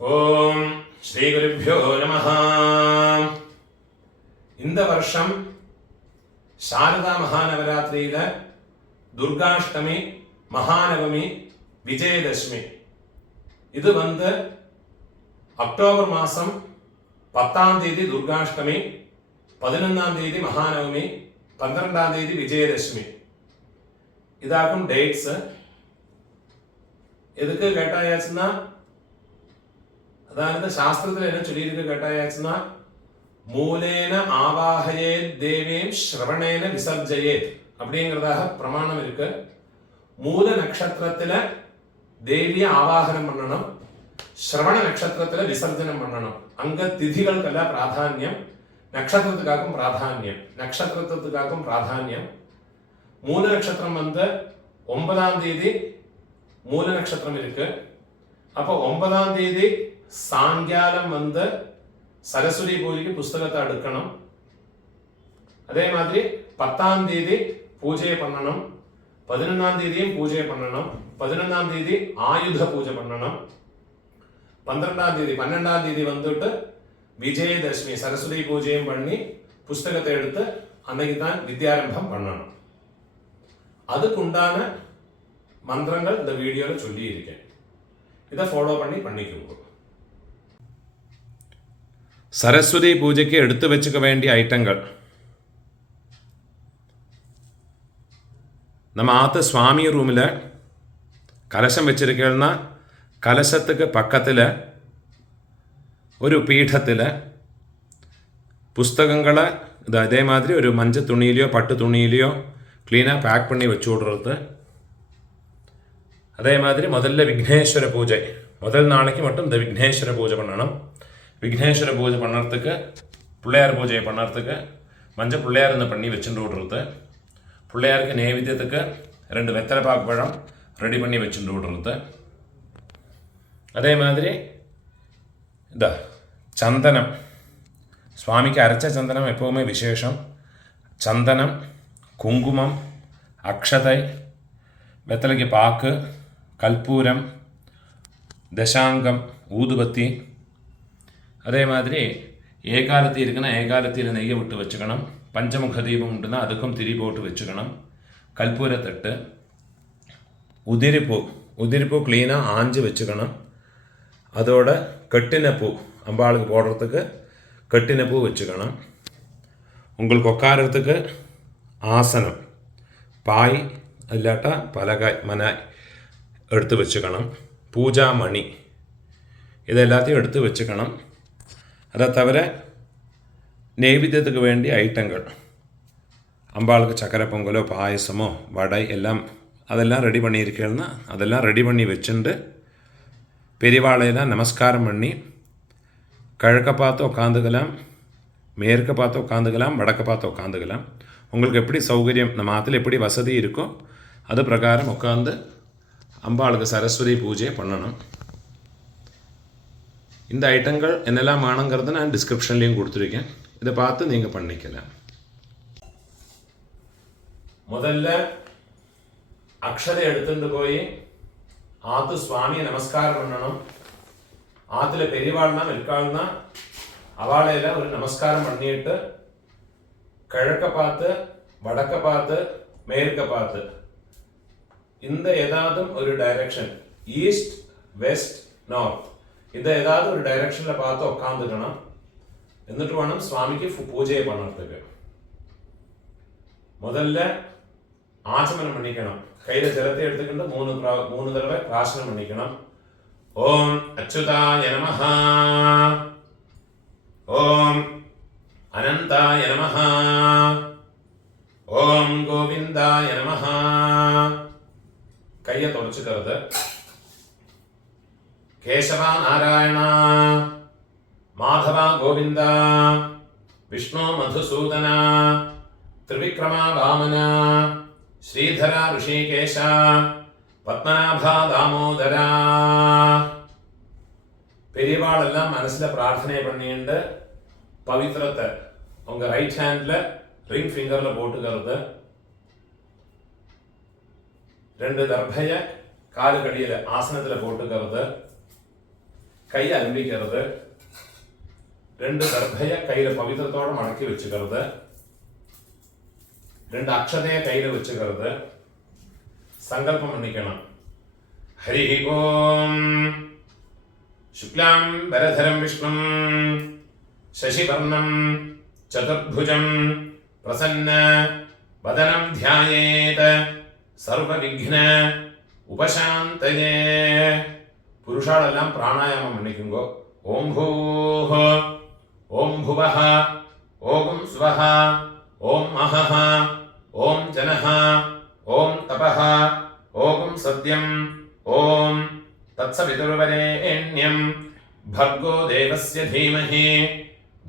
ஓம் ஸ்ரீ குருभ्यो நமः. இந்த வருஷம் சாரதா மகாநவராத்திரியில துர்காஷ்டமி, மகாநவமி, விஜயதசமி இது அக்டோபர் மாதம் 10ஆம் தேதி துர்காஷ்டமி, 11ஆம் தேதி மகாநவமி, 12ஆம் தேதி விஜயதசமி இதாகும் டேட்ஸ். எதுக்கு கேட்டாயாச்சுன்னா, அதாவது சாஸ்திரத்தில் என்ன சொல்லியிருக்கு கேட்டாயாச்சுன்னா, மூலேன ஆவாஹயே தேவீம் ஸ்ரவணேன விசர்ஜயேத் அப்படிங்கிறதாக பிரமாணம் இருக்கு. மூல நட்சத்திரத்துல தேவிய ஆவாகனம் பண்ணணும், ஸ்ரவண நட்சத்திரத்துல விசர்ஜனம் பண்ணணும். அங்க திதிகளுக்கெல்லாம் பிராதானியம், நட்சத்திரத்துக்காகவும் பிராதானியம், நட்சத்திரத்துக்காகவும் பிராதானியம். மூல நட்சத்திரம் 9ஆம் தேதி மூல நட்சத்திரம் இருக்கு. அப்போ 9ஆம் தேதி சாயங்காலம் சரஸ்வதி பூஜைக்கு புஸ்தகத்தை எடுக்கணும். அதே மாதிரி 10ஆம் தேதி பூஜையை பண்ணணும், 11ஆம் தேதியும் பூஜை பண்ணணும், 11ஆம் தேதி ஆயுத பூஜை பண்ணணும், 12ஆம் தேதி விஜயதசமி சரஸ்வதி பூஜையும் பண்ணி புஸ்தகத்தை எடுத்து அன்னைக்கு தான் வித்யாரம்பம் பண்ணணும். அதுக்குண்டான மந்திரங்கள் இந்த வீடியோவில் சொல்லி இருக்கேன். இதை ஃபாலோ பண்ணிக்கோங்க. சரஸ்வதி பூஜைக்கு எடுத்து வச்சுக்க வேண்டிய ஐட்டங்கள்: நம்ம ஆற்று சுவாமி ரூமில் கலசம் வச்சிருக்கேன்னா கலசத்துக்கு பக்கத்தில் ஒரு பீഠத்தில் புஸ்தகங்களை அதே மாதிரி ஒரு மஞ்சள் துணியிலையோ பட்டு துணியிலையோ க்ளீனாக பேக் பண்ணி வச்சு விடுறது. அதே மாதிரி முதல்ல விக்னேஸ்வர பூஜை, முதல் நாளைக்கு மட்டும் இந்த விக்னேஸ்வர பூஜை பண்ணணும். விக்னேஸ்வர பூஜை பண்ணுறதுக்கு, பிள்ளையார் பூஜையை பண்ணுறதுக்கு மஞ்சள் பிள்ளையார் பண்ணி வச்சுட்டு விடுறது. பிள்ளையாருக்கு நைவேத்தியத்துக்கு 2 வெத்தலை பாக்கு பழம் ரெடி பண்ணி வச்சுட்டு விடுறது. அதே மாதிரி சந்தனம், சுவாமிக்கு அரைச்ச சந்தனம் எப்போவுமே விசேஷம். சந்தனம், குங்குமம், அக்ஷதை, வெத்தலைக்கு பாக்கு, கற்பூரம், தசாங்கம், ஊதுபத்தி. அதே மாதிரி ஏகாலத்தி இருக்குன்னா ஏகாலத்தியில் நெய்யை விட்டு வச்சுக்கணும். பஞ்சமுக தீபம் உண்டுன்னா அதுக்கும் திரி போட்டு வச்சுக்கணும். கற்பூரத்தட்டு, உதிரிப்பூ க்ளீனாக ஆஞ்சு வச்சுக்கணும். அதோட கட்டின பூ, அம்பாளுக்கு போடுறதுக்கு கட்டின பூ வச்சுக்கணும். உங்களுக்கு உட்காரத்துக்கு ஆசனம், பாய் இல்லாட்டா பலகாய் மனாய் எடுத்து வச்சுக்கணும். பூஜா மணி இது எல்லாத்தையும் எடுத்து வச்சுக்கணும். அதை தவிர நெய்வேத்தியத்துக்கு வேண்டிய ஐட்டங்கள், அம்பாளுக்கு சக்கரை பொங்கலோ பாயசமோ வடை அதெல்லாம் ரெடி பண்ணியிருக்கேன்னா அதெல்லாம் ரெடி பண்ணி வச்சுட்டு பெரியவாளையெல்லாம் நமஸ்காரம் பண்ணி கிழக்க பார்த்து உட்காந்துக்கலாம், மேற்க பார்த்து உட்காந்துக்கலாம், வடக்க பார்த்து உட்காந்துக்கலாம். உங்களுக்கு எப்படி சௌகரியம், நம்ம ஆற்றுல எப்படி வசதி இருக்கோ அது பிரகாரம் உட்காந்து அம்பாளுக்கு சரஸ்வதி பூஜை பண்ணணும். இந்த ஐட்டங்கள் என்னெல்லாம் வேணுங்கிறத நான் டிஸ்கிரிப்ஷன்லேயும் கொடுத்துருக்கேன். இதை பார்த்து நீங்கள் பண்ணிக்கலாம். முதல்ல அக்ஷதை எடுத்துட்டு போய் ஆற்று சுவாமியை நமஸ்காரம் பண்ணணும். ஆற்றுல பெரியவாள்னா இருக்காள்னா அவளையில ஒரு நமஸ்காரம் பண்ணிட்டு கிழக்க பார்த்து, வடக்க பார்த்து, மேற்க பார்த்து இந்த ஏதாவது ஒரு டைரக்ஷன், ஈஸ்ட், வெஸ்ட், நார்த், இந்த ஏதாவது ஒரு டைரக்ஷனில் பார்த்து உட்காந்துக்கணும். എന്നിട്ട് வேணும் சுவாமிக்கு பூஜையை பண்ணுறதுக்கு. முதல்ல ஆச்சமனம் பண்ணிக்கணும். கையில் ஜலத்தை எடுத்துக்கிட்டு 3 தடவை பிராசனம் பண்ணிக்கணும். ஓம் அச்சுதாய நமஹ, ஓம் அனந்தாய நமஹ, ஓம் கோவிந்தாய நமஹ. கையை தொடச்சுக்கிறது. கேசவா நாராயணா, மாதவா கோவிந்தா, விஷ்ணு மதுசூதனா, திரிவிக்ரமா வாமனா, ஸ்ரீதரா ரிஷிகேஷா, பத்மநாபா தாமோதரா. பெரியவாள் எல்லாம் மனசில் பிரார்த்தனை பண்ணிட்டு பவித்திரத்தை உங்கள் ரைட் ஹேண்டில் ரிங் ஃபிங்கரில் போட்டுக்கிறது. 2 தர்பையை காலுக்கடியில் ஆசனத்தில் போட்டுக்கிறது. കൈ അലമ്പിക്കരുത്. 2 ദർഭയെ കയ്യിൽ പവിത്രത്തോടെ മടക്കി വെച്ചുകരുത്. 2 അക്ഷതയെ കയ്യിൽ വെച്ചുകരുത്. സങ്കല്പം എണ്ണിക്കണം. ഹരി ഓം ശുക്ലാം വരധരം വിഷ്ണും ശശിവർണം ചതുർഭുജം പ്രസന്ന വദനം ധ്യായേത് സർവവിഘ്ന ഉപശാന്തയേ. പുരുഷാളെല്ലാം പ്രാണായാമം എണ്ണിക്കുമ്പോൾ ഓം ഭൂഃ ഓം ഭുവഃ ഓം സ്വഃ ഓം മഹഃ ഓം ജനഃ ഓം തപഃ ഓം സത്യം ഓം തത്സവിതുർവരേണ്യം ഭർഗോ ദേവസ്യ ധീമഹി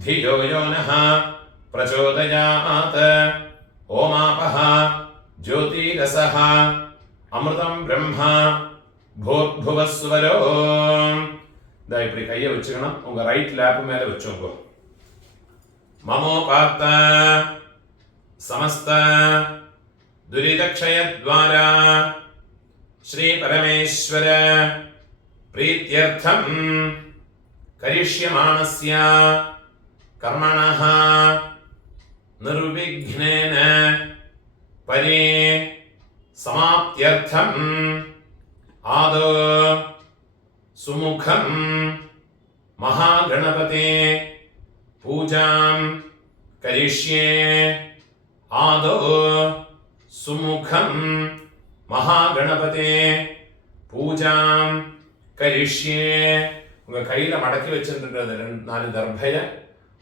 ധിയോ യോ നഃ പ്രചോദയാത്. ഓമാപഃ ജ്യോതിരസഃ അമൃതം ബ്രഹ്മ ഭൂർഭുവസ്വരോ. இதை இப்படி கையை வச்சுக்கணும். உங்க ரைட் லேப் மேல வச்சோங்க. மமோபாத்த சமஸ்த துரிதக்ஷயத்வாரா ஸ்ரீ பரமேஸ்வர பிரீத்யர்த்தம் கரிஷ்யமானஸ்ய கர்மணः நிர்விഘ്നേന பரி சமாப்த்யர்த்தம் ஆதோ സുമുഖം മഹാഗണപതി പൂജാം കരിഷ്യേ. ആദോ സുമുഖം മഹാഗണപതി പൂജാം കരിഷ്യേ. உங்க கையில மடக்கி வச்சிருக்கிறது 4 தர்பய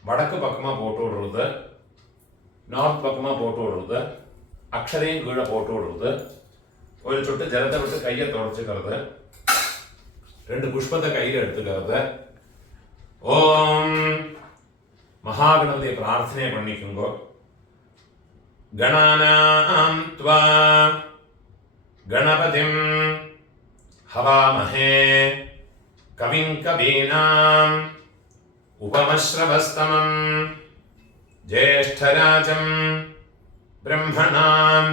வடக்கு பக்கமா போட்டு விடுறது, நார்த் பக்கமா போட்டு விடுறது, அக்ஷரையும் கீழே போட்டு விடுறது. ஒரு சொட்டு ஜலத்தை விட்டு கையை தொடச்சுக்கிறது. 2 புஷ்பத்தை கையில் எடுத்துக்கிறது. ஓம் மகாகணபதியை பிரார்த்தனை பண்ணிக்குங்கோ. கணானாம் த்வா கணபதிம் ஹவாமஹே கவிம் கவீனாம் உபமஸ்ரவஸ்தமம் ஜேஷ்டராஜம் பிரம்மணாம்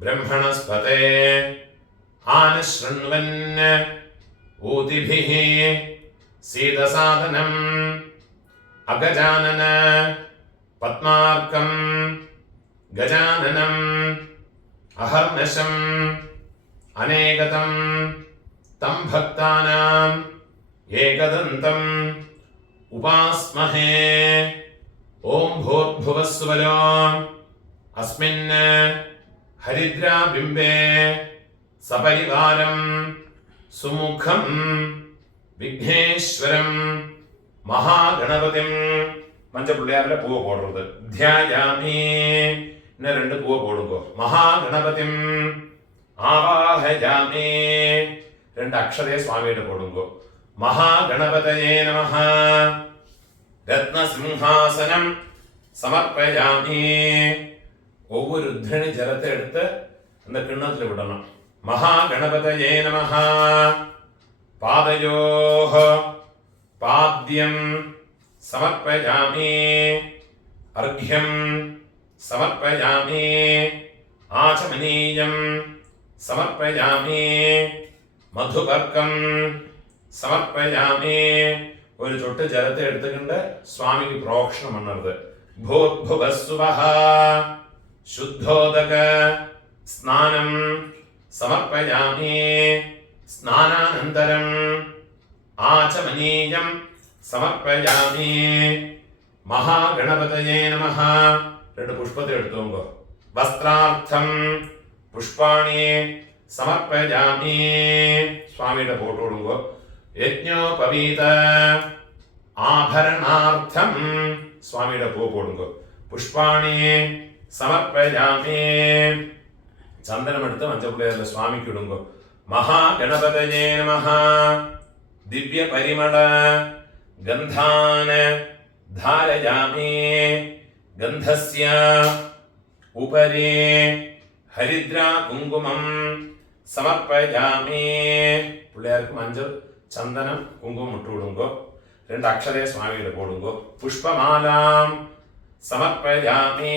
பிரம்மணஸ்பதே ஆனஸ்ருண்வன் ഊതിഭിः സീതസാദനം അഗജാനന പത്മാർക്കം ഗജാനനം അഹർനിശം അനേകതം തം ഭക്താനാം ഏകദന്തം ഉപാസ്മഹേ. ഓം ഭൂർഭുവസ്വരോ അസ്മിൻ ഹരിദ്രാബിംബേ സപരിവാരം സുമുഖം വിഘ്നേശ്വരം മഹാഗണപതിം. മഞ്ചപിള്ളയാരുടെ പൂവ് പോടുന്നത്. ധ്യായാമി 2 പൂവ് പോടുമ്പോ മഹാഗണപതിം ആവാഹയാമി 2 അക്ഷരയെ സ്വാമിയുടെ പോടുമ്പോ മഹാഗണപതയേ നമഃ. രത്നസിംഹാസനം സമർപ്പയാമി. ഒവ്വൊരു രുദ്രണി ജലത്തെ എടുത്ത് அந்த കിണ്ണത്തിൽ വിടണം. മഹാഗണപതയേ നമഃ. പാദയോഃ പാദ്യം സമർപ്പയാമി. അർഘ്യം സമർപ്പയാമി. ആചമനീയം സമർപ്പയാമി. മധുപർക്കം സമർപ്പയാമി. ഒരു ചൊട്ട് ജലത്തെ എടുത്തുകൊണ്ട് സ്വാമിക്ക് പ്രോക്ഷണം പണ്ണരുത്. ഭൂർഭുവസ്സുവഃ ശുദ്ധോദക സ്നാനം സമർപ്പയാമി. സ്നാനാനന്തരം ആചമനീയം സമർപ്പയാമി. മഹാഗണപതയേ നമഃ. 2 പുഷ്പത്തെ എടുത്തോങ്കോ. വസ്ത്രാർത്ഥം പുഷ്പാണി സമർപ്പയാമി. സ്വാമിയുടെ ഫോട്ടോ കൊടുങ്കോ. യജ്ഞോപവീത ആഭരണാർത്ഥം സ്വാമിയുടെ പൂ കൊടുങ്കോ. പുഷ്പാണി സമർപ്പയാമി. ചന്ദനമെടുത്ത് മഞ്ചപ്പുള്ളിയുടെ സ്വാമിക്ക് ഇടുങ്കോ. മഹാഗണപതയേ നമഃ. ദിവ്യ പരിമള ഗന്ധാൻ ധാരയാമി. ഗന്ധസ്യ ഉപരി ഹരിദ്രാ കുങ്കുമം സമർപ്പയാമി. പിള്ളേർക്ക് മഞ്ചൾ ചന്ദനം കുങ്കുമം ഇട്ട് വിടുങ്കോ. 2 അക്ഷരയെ സ്വാമിയുടെ പോടുങ്കോ. പുഷ്പമാലാം സമർപ്പയാമി.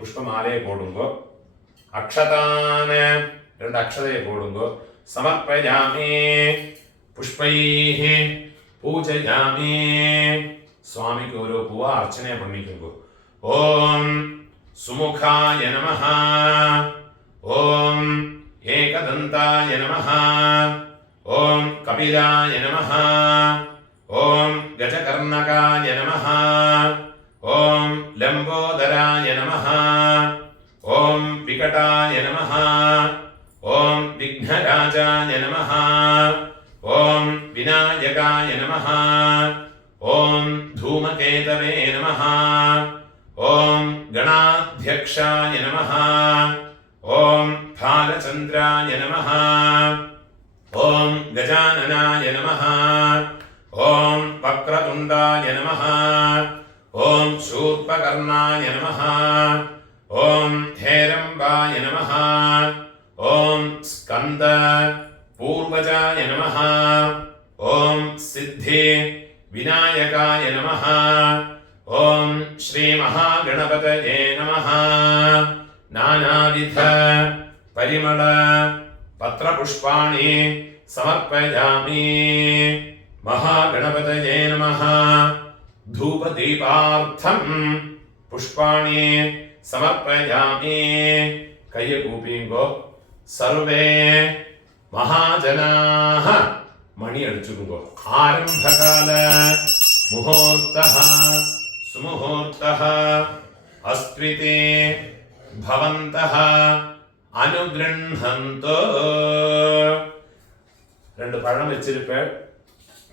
പുഷ്പമാലയെ പോടുങ്കോ. അക്ഷതാന് 2 അക്ഷതയെ പോടുങ്കോ. സമർപ്പയാമി. പുഷ്പൈഃ പൂജയാമി. സ്വാമിക്ക് ഓരോ പൂവ അർച്ചന പണിക്കുമ്പോ ഓം സുമുഖായ നമഃ, ഓം ഏകദന്തായ നമഃ, ഓം കപിലായ നമഃ, ഓം ഗജകർണകായ നമഃ, ഓം ലംബോദരായ നമഃ, ഓം വികടായ നമഃ, ഓം വിഘ്നരാജായ നമഃ, ഓം വിനായകായ നമഃ, ഓം ധൂമകേതവേ നമഃ, ഓം ഗണാധ്യക്ഷായ നമഃ, ഓം ഭാലചന്ദ്രായ നമഃ, ഓം ഗജാനനായ നമഃ, ഓം വക്രതുണ്ടായ നമഃ, ഓം ശൂർപകർണായ നമഃ, ഓം ഹേരംബായ നമഃ, ഓം സ്കന്ദ പൂർവജായ നമഃ, ഓം സിദ്ധി വിനായകായ നമഃ, ഓം ശ്രീ മഹാഗണപതയേ നമഃ. നാനാവിധ പരിമള പത്രപുഷ്പാണി സമർപ്പയാമി. മഹാഗണപതയേ നമഃ. ധൂപദീപാർത്ഥം പുഷ്പാണി സമർപ്പയാമി. കയ്യ കൂപ്പിയുമ്പോ സർവേ മഹാജനാഹ മണി അടിച്ചുമ്പോ ആരംഭകാല മുഹൂർത്തഃ സുമുഹൂർത്തഃ അസ്ത്രിതേ ഭവന്തഃ അനുഗൃഹന്തോ. രണ്ട് പഴം വെച്ചിരിപ്പ്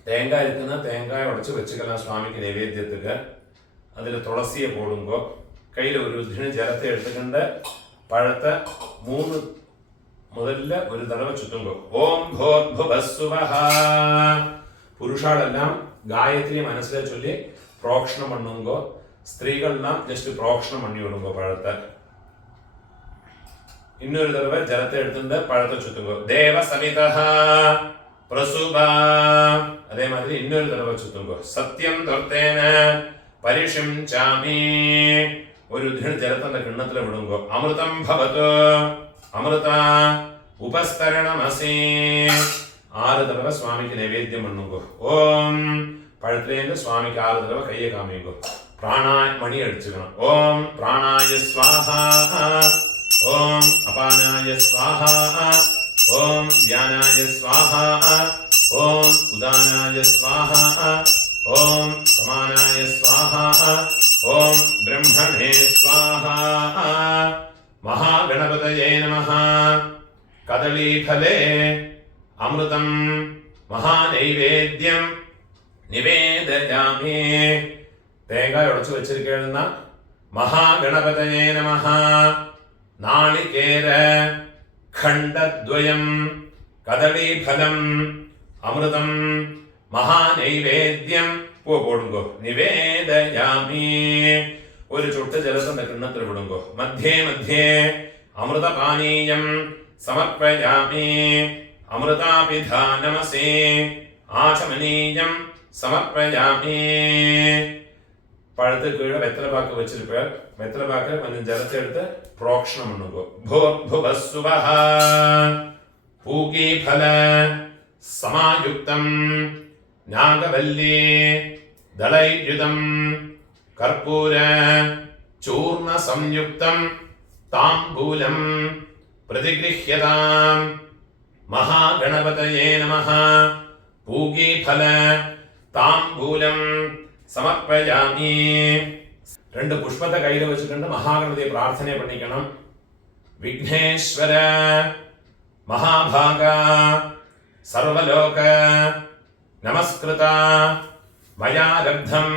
தேங்காய் இருக்குன்னா தேங்காய் உடைச்சு வச்சுக்கலாம் சுவாமிக்கு நைவேத்தியத்துக்கு. அதில் துளசியை போடுங்கோ. கையில் ஒரு ஜலத்தை எடுத்துக்கின்ற பழத்தை 3 முதல்ல ஒரு தடவை சுத்துங்கோ. ஓம் ഭോർഭുവസ്സുവഃ. പുരുഷാളെല്ലാം ഗായത്രി മനസ്സിലെ ചൊല്ലി പ്രോക്ഷണം പണ്ണുങ്കോ. സ്ത്രീകളെല്ലാം ജസ്റ്റ് പ്രോക്ഷണം പണി വിടുങ്കോ പഴത്തെ. இன்னொரு தடவை ஜலத்தை எடுத்துட்டு பழத்தை சுத்துங்கோ. தேவ சமிதஹ பிரசுப. அதே மாதிரி இன்னொரு தடவை சுத்துங்கோ. சத்தியம் தொர்த்தேன പരിഷിംചാമി. ഒരു ജലത്തിന്റെ കിണ്ണത്തിൽ വിടുങ്കോ. അമൃതം ഭവതു അമൃത ഉപസ്തരണമസി. 6 തടവ സ്വാമിക്ക് നൈവേദ്യം പണ്ണുങ്കോ. ഓം പഴത്തിലേന്റെ സ്വാമിക്ക് 6 തടവ കയ്യെ കാമിങ്കോ. പ്രാണായ മണി അടിച്ചുക്കണം. ഓം പ്രാണായ സ്വാഹ, ഓം അപാനായ സ്വാഹ, ഓം വ്യാനായ സ്വാഹ, ഓം ഉദാനായ സ്വാഹ, ഓം സമാനായ സ്വാഹ, ഓം ബ്രഹ്മണേ സ്വാഹ. മഹാഗണപതയേ നമഃ. കദളീഫലേ അമൃതം മഹാനൈവേദ്യം നിവേദയാമി. തേങ്ങ ഉടച്ചു വെച്ചിരിക്കുന്ന മഹാഗണപതയേ നമഃ. നാളികേര ഖണ്ഡദ്വയം കദളീഫലം അമൃതം മഹാനൈവേദ്യം പൂ പോടുങ്കോ. നിവേദയാമി. ഒരു ചുട്ട് ജലത്തിന്റെ കിണ്ണത്തിൽ വിടുങ്കോ. മധ്യേ മധ്യേ അമൃതപാനീയം സമർപ്പയാമി. അമൃതാപിധാനമസി. ആചമനീയം സമർപ്പയാമി. പഴത്തിൽ കീഴെ വെത്തലപാക്ക് വെച്ചിരിപ്പ്. വെത്തലപാക്ക് கொஞ்சம் ജലത്തെ എടുത്ത് പ്രോക്ഷണം പണ്ണുങ്കോ. ഭോർഭുവസ്സുവഃ. പൂഗീഫല സമായുക്തം നാഗവല്ലി ദളൈര്യുതം കർപ്പൂര ചൂർണ സംയുക്തം താംബൂലം പ്രതിഗൃഹ്യതാം. മഹാഗണപതയേ നമഃ. പൂഗീഫല താംബൂലം സമർപ്പയാമി. 2 പുഷ്പത്തെ കയ്യിൽ വെച്ചിട്ടുണ്ട് മഹാഗണപതിയെ പ്രാർത്ഥന പണിക്കണം. വിഘ്നേശ്വര മഹാഭാഗ സർവലോക നമസ്കൃത മയാരബ്ധം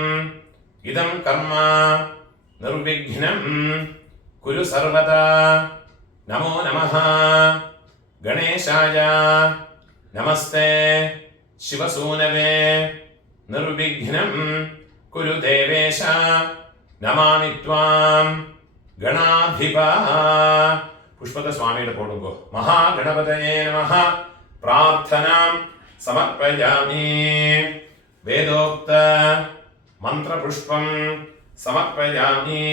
ഇദം കർമ്മ നിർവിഘ്നം കുരു സർവദാ. നമോ നമഃ ഗണേശായ നമസ്തേ ശിവസൂനവേ നിർവിഘ്നം കുരു ദേവേശ. നമാമി ത്വാം ഗണാധിപ. പുഷ്പത്തെ സ്വാമിയുടെ പോടുങ്കോ. മഹാഗണപതയേ നമഃ. പ്രാർത്ഥനാം സമർപ്പയാമി. വേദോക്ത മന്ത്രപുഷ്പം സമർപ്പയാമി.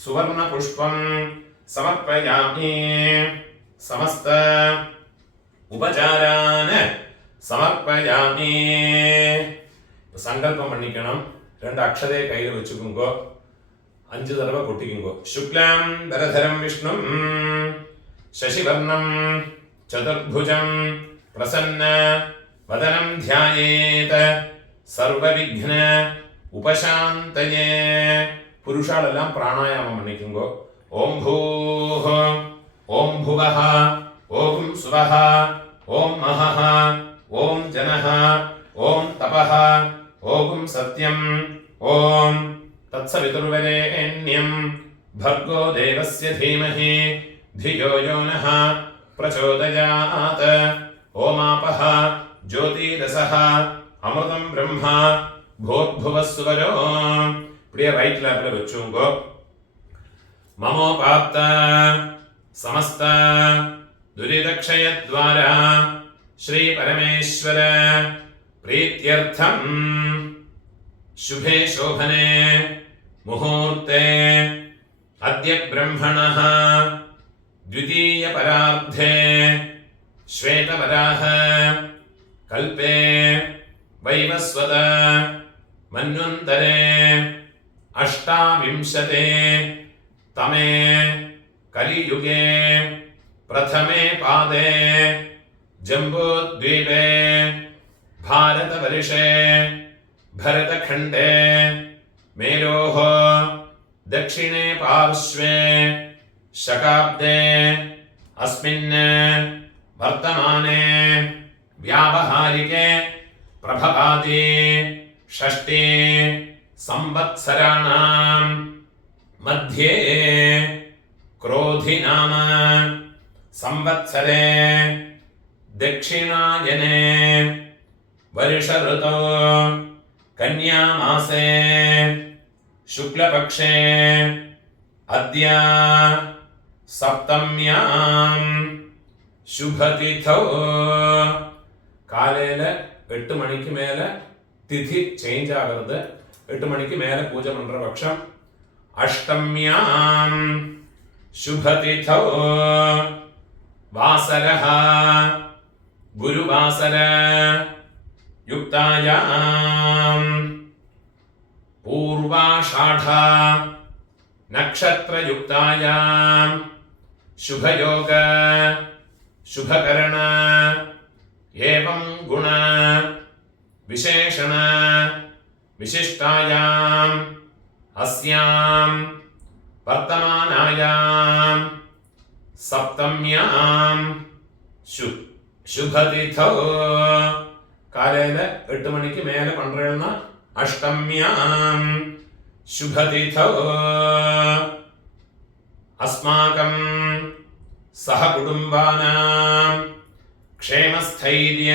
സുവർണപുഷ്പം സമർപ്പയാമി. സമസ്ത ഉപചാരാൻ സമർപ്പയാമി. സങ്കല്പം പണിക്കണം. 2 അക്ഷതയെ കയ്യിൽ വെച്ചുക്കുങ്കോ 5 തടവ കൊട്ടിക്കുങ്കോ. ശുക്ലാം വരധരം വിഷ്ണും ശശിവർണം ചതുർഭുജം പ്രസന്ന വദനം ധ്യായേത് സർവവിഘ്ന ഉപശാന്തയേ. പുരുഷാളെല്ലാം പ്രാണായാമം പണിക്കുങ്കോ. ഓം ഭൂഃ ഓം ഭുവഃ ഓം സുവഃ ഓം മഹഃ ഓം ജനഃ ഓം തപഃ ഓം സത്യം ഓം തത്സവിതുർവരേണ്യം ഭർഗോ ദേവസ്യ ധീമഹി ധിയോ യോ നഃ പ്രചോദയാത്. ഓമാപഃ ജ്യോതിരസഃ അമൃതം ബ്രഹ്മ ഭൂർഭുവസ്സുവരോ. പ്രിയ റൈറ്റ് ലാപ്പിൽ വെച്ചുങ്കോ. മമോപാപ്ത സമസ്ത ദുരിതക്ഷയദ്വാര ശ്രീ പരമേശ്വര പ്രീത്യർത്ഥം ശുഭേ ശോഭനേ മുഹൂർത്തേ അദ്യ ബ്രഹ്മണഃ ദ്വിതീയ പരാർദ്ധേ ശ്വേതവരാഹ കൽപേ വൈവസ്വത മന്വന്തരേ അഷ്ടാവിംശതേ തമേ കലിയുഗേ പ്രഥമേ പാദേ ജംബൂദ്വീപേ ഭാരതവർഷേ ഭരതഖണ്ഡേ മേരോഃ ദക്ഷിണേ പാർശ്വേ ശകാബ്ദേ അസ്മിൻ വർത്തമാനേ വ്യാവഹാരികേ പ്രഭവാതി ഷഷ്ഠി സംവത്സരാണാം മധ്യേ ക്രോധിനാമ സംവത്സരേ ദക്ഷിണായനേ വർഷഋതോ കന്യാമാസേ ശുക്ലപക്ഷേ അദ്യ സപ്തമ്യാം ശുഭതിഥൗ. കാലയില് 8 മണിക്ക് മേലെ തിഥി ചേഞ്ച് ആകരുത്. 8 മണിക്ക് മേലെ പൂജ പண்ற പക്ഷം. അഷ്ടമ്യാം ശുഭതിഥൗ വാസരഃ ഗുരുവാസര യുക്തായാം പൂർവാഷാഢ നക്ഷത്രയുക്തായാം ശുഭയോഗ ശുഭകരണ ഏവം ഗുണ വിശേഷണ വിശിഷ്ടായാം അസ്യാം വർത്തമാനായാം സപ്തമ്യാം ശുഭതിഥൗ. കാലയില് 8 മണിക്ക് മേലെ പണ്ടുന്ന അഷ്ടമ്യാം ശുഭതിഥൗ അസ്മാകം സഹകുടുംബാനാം ക്ഷേമസ്ഥൈര്യ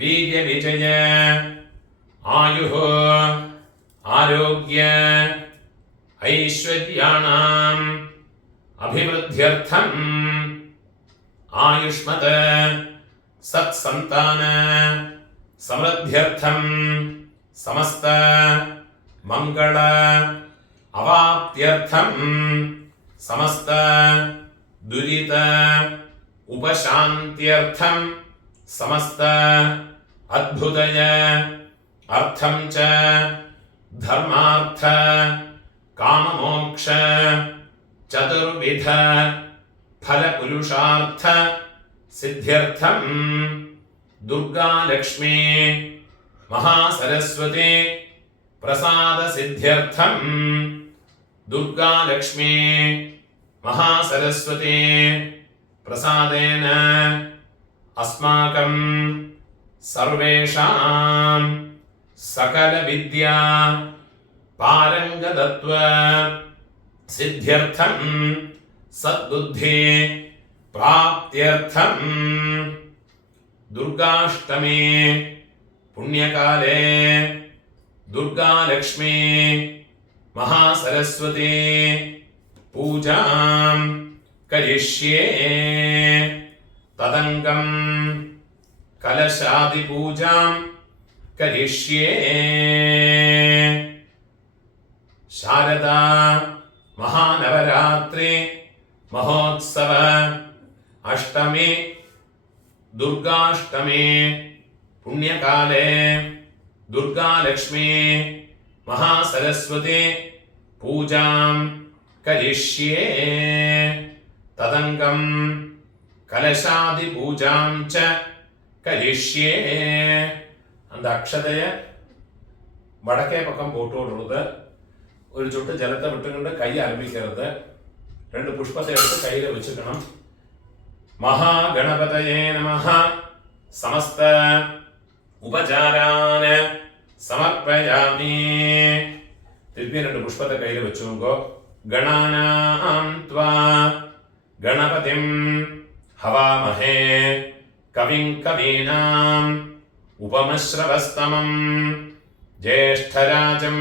വീര്യവിജയ ആയുഃ ആരോഗ്യ ഐശ്വര്യാണാം അഭിവൃദ്ധ്യർത്ഥം ആയുഷ്മത് സത്സന്താന സമൃദ്ധ്യർത്ഥം സമസ്ത മംഗള അവാപ്ത്യർത്ഥം സമസ്ത ദുരിത ഉപശാന്ത്യർത്ഥം സമസ്ത അദ്ഭുതയ അർത്ഥം ച ധർമാർത്ഥ കാമമോക്ഷ ചതുർവിധ ഫലപുരുഷാർത്ഥ സിദ്ധ്യർത്ഥം ദുർഗാലക്ഷ്മി മഹാസരസ്വതി പ്രസാദ സിദ്ധ്യർത്ഥം ദുർഗാലക്ഷ്മി മഹാസരസ്വതി പ്രസാദേന അസ്മാകം സർവേഷാം സകലവിദ്യാ പാരംഗതത്വ സിദ്ധ്യർത്ഥം സദ്ബുദ്ധി പ്രാപ്ത്യർത്ഥം ദുർഗാഷ്ടമി പുണ്യകാലേ ദുർഗാലക്ഷ്മി മഹാസരസ്വതി പൂജാം കരിഷ്യേ തദംഗം കലശാദി പൂജാം കരിഷ്യേ. ശാരദാ മഹാനവരാത്രി മഹോത്സവ അഷ്ടമി दुर्गाष्टमी पुण्यकाले दुर्गालक्ष्मी महासरस्वती पूजां करिष्ये तदंगं कलशादि पूजां च करिष्ये அந்த அக்ஷதைய வடக்கே பக்கம் போட்டு விடுறது, ஒரு சொட்டு ஜலத்தை விட்டுக்கிட்டு கையை ஆரம்பிக்கிறது, 2 புஷ்பத்தை எடுத்து கையில வச்சுக்கணும். மகா கணபதயே நமஹ சமஸ்த உபசாரான சமர்ப்பயாமி. திருப்பி 2 புஷ்பத்தை கையில வச்சுக்கோங்க. கணானாம் த்வா கணபதிம் ஹவாமஹே கவிம் கவீனாம் उपमश्रवस्तमं ज्येष्ठराजं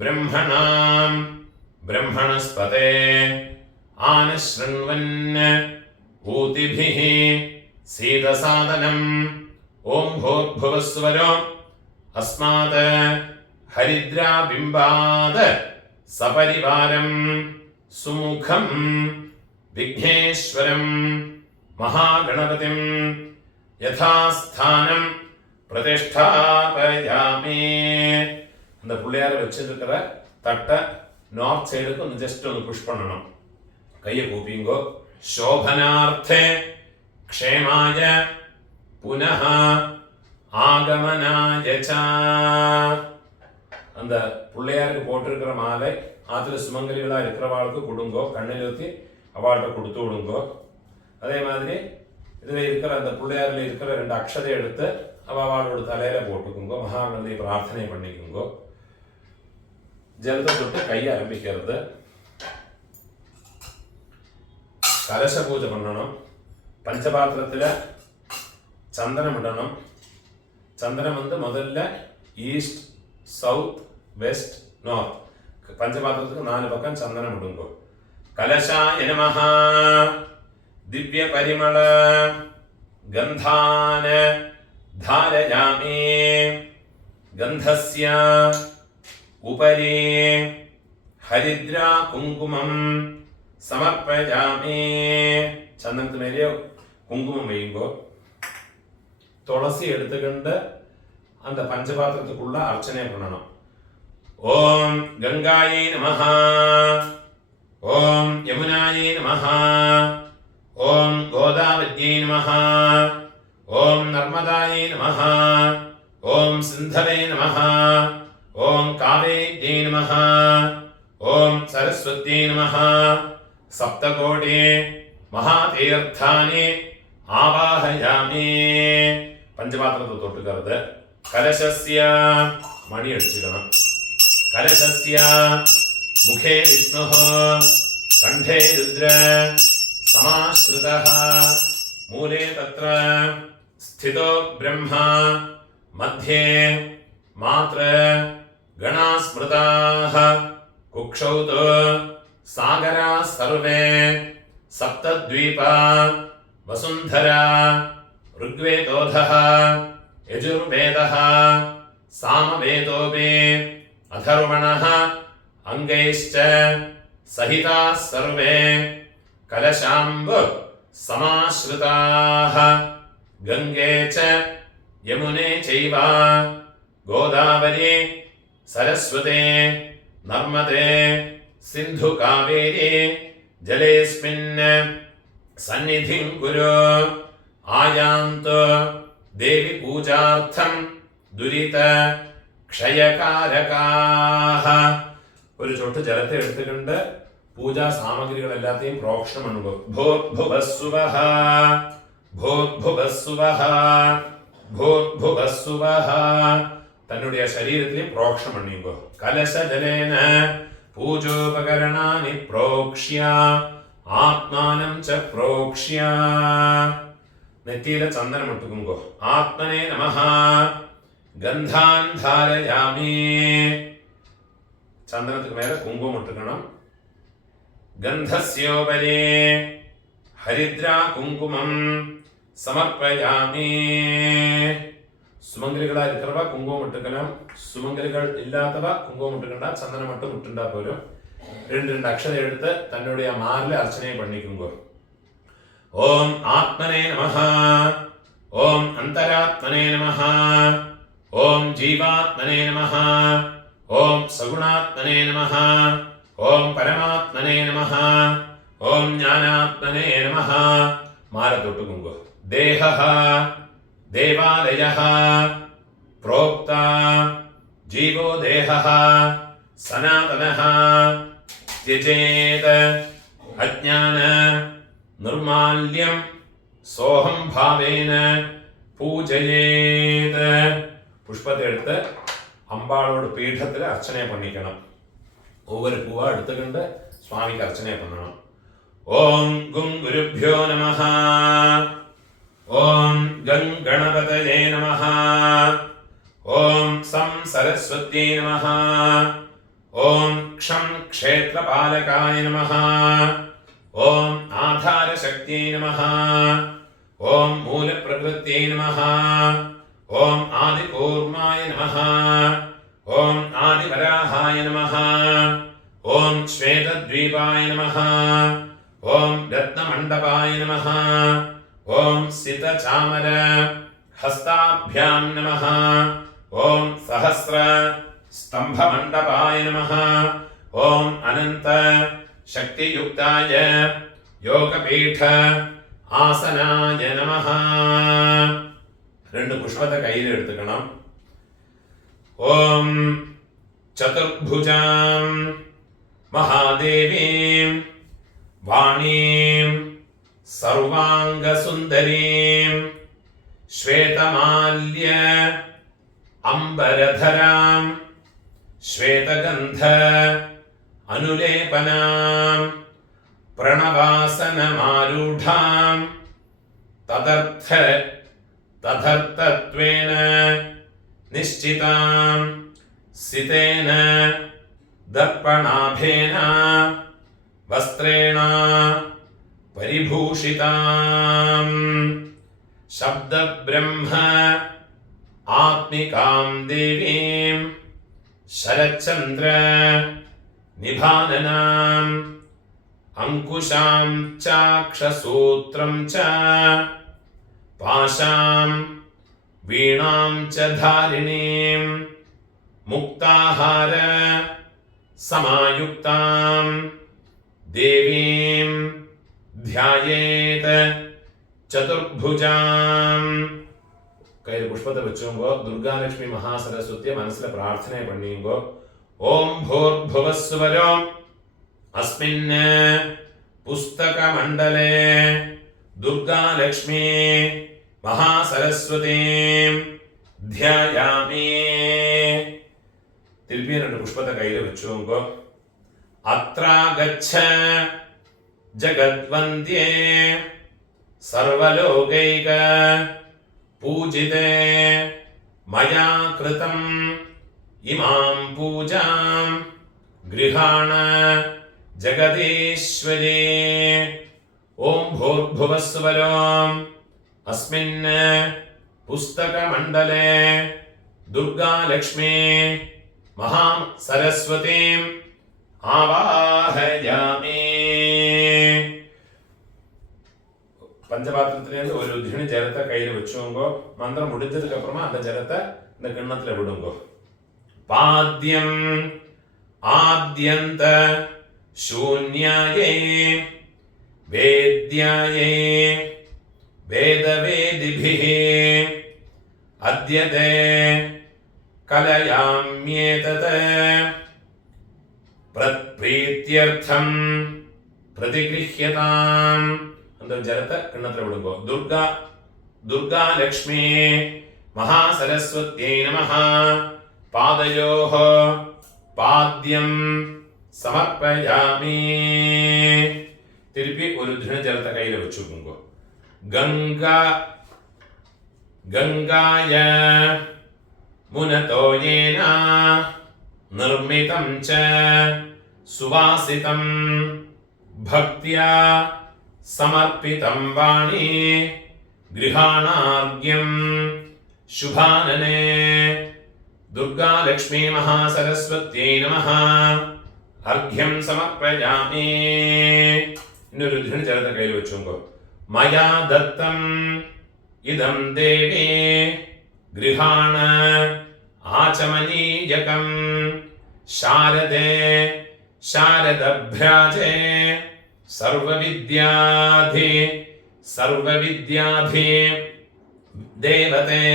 ब्रह्मणां ब्रह्मणस्पते आनशृण्वन् ऊतिभिः सीदसादनम् ॐ भूर्भुवस्वरो अस्मात् हरिद्राबिम्बात् सपरिवारं सुमुखं विघ्नेश्वरं महागणपतिं यथास्थानं प्रतिष्ठापयामि. அந்த புள்ளையார வச்சிருக்கிற தட்டை நார்த் சைடுக்கு ഒന്ന് ஜஸ்ட் ഒന്ന് புஷ் பண்ணணும். கையை கூப்பிங்கோ. சோபனார்த்தே க்ஷேமாய புனः ஆகமனாய ச. அந்த பிள்ளையாருக்கு போட்டிருக்கிற மாலை ஆத்துல சுமங்கலிகளா இருக்கிறவாளுக்கு கொடுங்கோ, கண்ணில் ஊற்றி அவள்கிட்ட கொடுத்து விடுங்கோ. அதே மாதிரி இதில் இருக்கிற அந்த பிள்ளையாரில் இருக்கிற 2 அக்ஷதை எடுத்து அவளோட தலையில போட்டுக்குங்கோ. மகாகணபதியை பிரார்த்தனை பண்ணிக்குங்கோ. ஜலத்தை தொட்டு கையை ஆரம்பிக்கிறது. கலச பூஜை பண்ணணும். பஞ்சபாத்திரத்தில் சந்தனம் இடணும். சந்தனம் முதல்ல ஈஸ்ட், சவுத், வெஸ்ட், நார்த் பஞ்சபாத்திரத்துக்கு 4 பக்கம் சந்தனம் இடுங்கோ. கலசாய நமஹ दिव्य परिमल गंधान धारयामि. गंधस्य उपरि हरिद्रा कुंकुमं समर्पयामि. चंदनत्तु मेले कुंकुमം வைங்கோ. துளசி எடுத்துக்கிண்டு அந்த பஞ்சபாத்திரத்துக்குள்ள அர்ச்சனை பண்ணணும். ஓம் கங்காயை நமஹ, ஓம் யமுனாயை நமஹ, ओम गोदावत्यै नमः, ओम नर्मदायै नमः, ओम सिन्धवे नमः, ओम कावेर्यै नमः, ओम सरस्वत्यै नमः. सप्तकोटि महातीर्थानि आवाहयामि. पंचपात्रத்தை தொட்டுக்கிறது. कलशस्य மணி அடிச்சுக்கணும். कलशस्य मुखे विष्णुः कंठे रुद्र समाश्रितः मूले तत्र स्थितो ब्रह्मा मध्ये मात्र गणा स्मृताः कुक्षौ तु सागराः सर्वे सप्तद्वीपा वसुन्धरा ऋग्वेदोऽधः यजुर्वेदः सामवेदोऽपि अथर्वणः अङ्गैश्च सहिताः सर्वे कलशाम्ब समाश्रिताः गंगे च यमुने चैव गोदावरी सरस्वती नर्मदे सिन्धु कावेरी जलेऽस्मिन् सन्निधिं कुरु. आयान्तु देवी पूजार्थं दुरित क्षयकारकाः. ഒരു ചൊട്ട് ജലത്തെ എടുത്തുകൊണ്ട് പൂജാ സാമഗ്രികൾ എല്ലാத்தைയും പ്രോക്ഷണം பண்ணுங்க. ഭൂർഭുവസ്സുവഃ ഭൂർഭുവസ്സുവഃ ഭൂർഭുവസ്സുവഃ. തன்னுடைய ശരീരത്തിലെ പ്രോക്ഷണം பண்ணுங்க. കലശ ജലേന പൂജോപകരണാനി പ്രോക്ഷ്യ ആത്മാനം ച പ്രോക്ഷ്യ. നെറ്റിയിലെ ചന്ദനം ഇട്ടുക്കുങ്ക. ആത്മനേ നമഃ ഗന്ധാൻ ധാരയാമി. ചന്ദനத்துக்கு மேல குங்குமம் இட்டுக்கணும். गंधस्योपरि हरिद्रा कुंकुमं समर्पयामि. சுமங்கலிகளா இருக்கிறவா குங்குமம் இட்டுக்கலாம். சுமங்கலிகள் இல்லாதவா குங்குமம் இட்டுக்கண்டா, சந்தனம் மட்டும் இட்டுண்டா போரும். 2 அக்ஷதை எடுத்து தன்னுடைய மார்ல அர்ச்சனை பண்ணிக்குங்க. ഓം ആത്മനേ നമഃ. ഓം അന്തരാത്മനേ നമഃ. ഓം ജീവാത്മനേ നമഃ. ഓം സഗുണാത്മനേ നമഃ. ഓം പരമാത്മനേ നമഃ. ഓം ജ്ഞാനാത്മനേ നമഃ. മാല തൊട്ടുകുങ്കോ. ദേഹഃ ദേവാലയഃ പ്രോക്ത ജീവോ ദേഹഃ സനാതനഃ ത്യജേത് അജ്ഞാന നിർമാല്യം സോഹം ഭാവേന പൂജയേത്. പുഷ്പത്തെ എടുത്ത് അമ്പാളോട് പീഠത്തിൽ അർച്ചന പണിക്കണം. ഒവ്വൊരു പൂവ എടുത്തുകൊണ്ട് സ്വാമിക്ക് അർച്ചന പണണം. ഓം ഗും ഗുരുഭ്യോ നമഃ. ഓം ഗം ഗണപതയേ നമഃ. ഓം സം സരസ്വത്യേ നമഃ. ഓം ക്ഷം ക്ഷേത്രപാലകായ നമഃ. ഓം ആധാരശക്തിയേ നമഃ. ഓം മൂലപ്രകൃത്यै നമഃ. ഓം ആദികൂർമായ നമഃ. ഓം ആദിവരാഹായ നമഃ. ഓം ശ്വേതദ്വീപായ നമഃ. ഓം രത്നമണ്ഡപായ നമഃ. ഓം സിതചാമര ഹസ്താഭ്യാം നമഃ. ഓം സഹസ്ര സ്തംഭമണ്ഡപായ നമഃ. ഓം അനന്ത ശക്തിയുക്തായ യോഗപീഠ ആസനായ നമഃ. രണ്ട് പുഷ്പത്തെ കയ്യിൽ എടുത്തുക്കണം. ഓം ചതുർഭുജാം മഹാദേവീം വാണീം സർവാംഗസുന്ദരീം ശ്വേതമാല്യ അംബരധരാം ശ്വേതഗന്ധ അനുലേപനാം പ്രണവാസനമാരൂഢാം തദർത്ഥത്വേന നിശ്ചിതാം സിതേന ദർപ്പണാഭേന വസ്ത്രേണ പരിഭൂഷിതാം ശബ്ദബ്രഹ്മ ആത്മികാം ദേവീം ശരചന്ദ്ര നിഭാനനാം അങ്കുശാം ചാക്ഷസൂത്രം ച പാശാം വീണാം ച ധാരിണീം മുക്താഹാര സമായുക്താം ദേവീം ധ്യായേത് ചതുർഭുജാം. കയ്യിൽ പുഷ്പത്തെ വെച്ചുമ്പോ ദുർഗാലക്ഷ്മി മഹാസരസ്വതിയെ മനസ്സിലെ പ്രാർത്ഥന പണിയുമ്പോ ഓം ഭൂർഭുവസ്സുവരോ അസ്മിന് പുസ്തകമണ്ഡലേ ദുർഗാലക്ഷ്മി മഹാസരസ്വതീം ധ്യായാമി. തിരുപ്പി രണ്ട് പുഷ്പത്തെ കയ്യിൽ വെച്ചുമ്പോ അത്രാഗച്ഛ ജഗദ്വന്ദ്യേ സർവലോകൈക പൂജിതേ മയാ കൃതം ഇമാം പൂജാം ഗൃഹാണ ജഗദീശ്വരീ. ഓം ഭൂർഭുവസ്സുവരോ അസ്മിന് പുസ്തകമണ്ഡലേ ദുർഗാലക്ഷ്മി മഹാസരസ്വതീം ആവാഹയാമി. பஞ்சபாத்திரத்திலேருந்து ஒரு திணி ஜலத்தை கையில் வச்சுங்கோ. மந்திரம் முடிஞ்சதுக்கு அப்புறமா அந்த ஜலத்தை இந்த கிண்ணத்துல விடுங்கோ. பாத்யம் ஆத்யந்த சூன்யாயே வேத்யாயே வேதவேதிபிஹி அத்யதே கலயாம்யேதத் பிரத்ப்ரீத்யர்த்தம் பிரதிகிருஹ்யதாம். அந்த ஜலத்தை கிண்ணத்துல விடுங்கோ. துர்கா லக்ஷ்மி மகாசரஸ்வத்யை நமஹ. பாதயோஹ பாத்யம் சமர்ப்பயாமி. திருப்பி ஒரு தின ஜலத்தை கையில வச்சுக்கோங்க. கங்காய முனதோயேன நிர்மிதம் ச சுவாசிதம் பக்தியா സമർപ്പിതം വാണി ഗൃഹാണാർഘ്യം ശുഭാനനേ ദുർഗാലക്ഷ്മീ മഹാസരസ്വത്यै നമഃ. അർഘ്യം സമർപ്പയാമി. ഇന്നൊരു ജലത്തെ കയ്യിൽ വെച്ചുങ്കോ. മയാ ദത്തം ഇദം ദേവേ ഗൃഹാണ ആചമനീയകം ശാരദേ ശാരദഭ്രാജേ സർവവിദ്യാധി ദേവതേ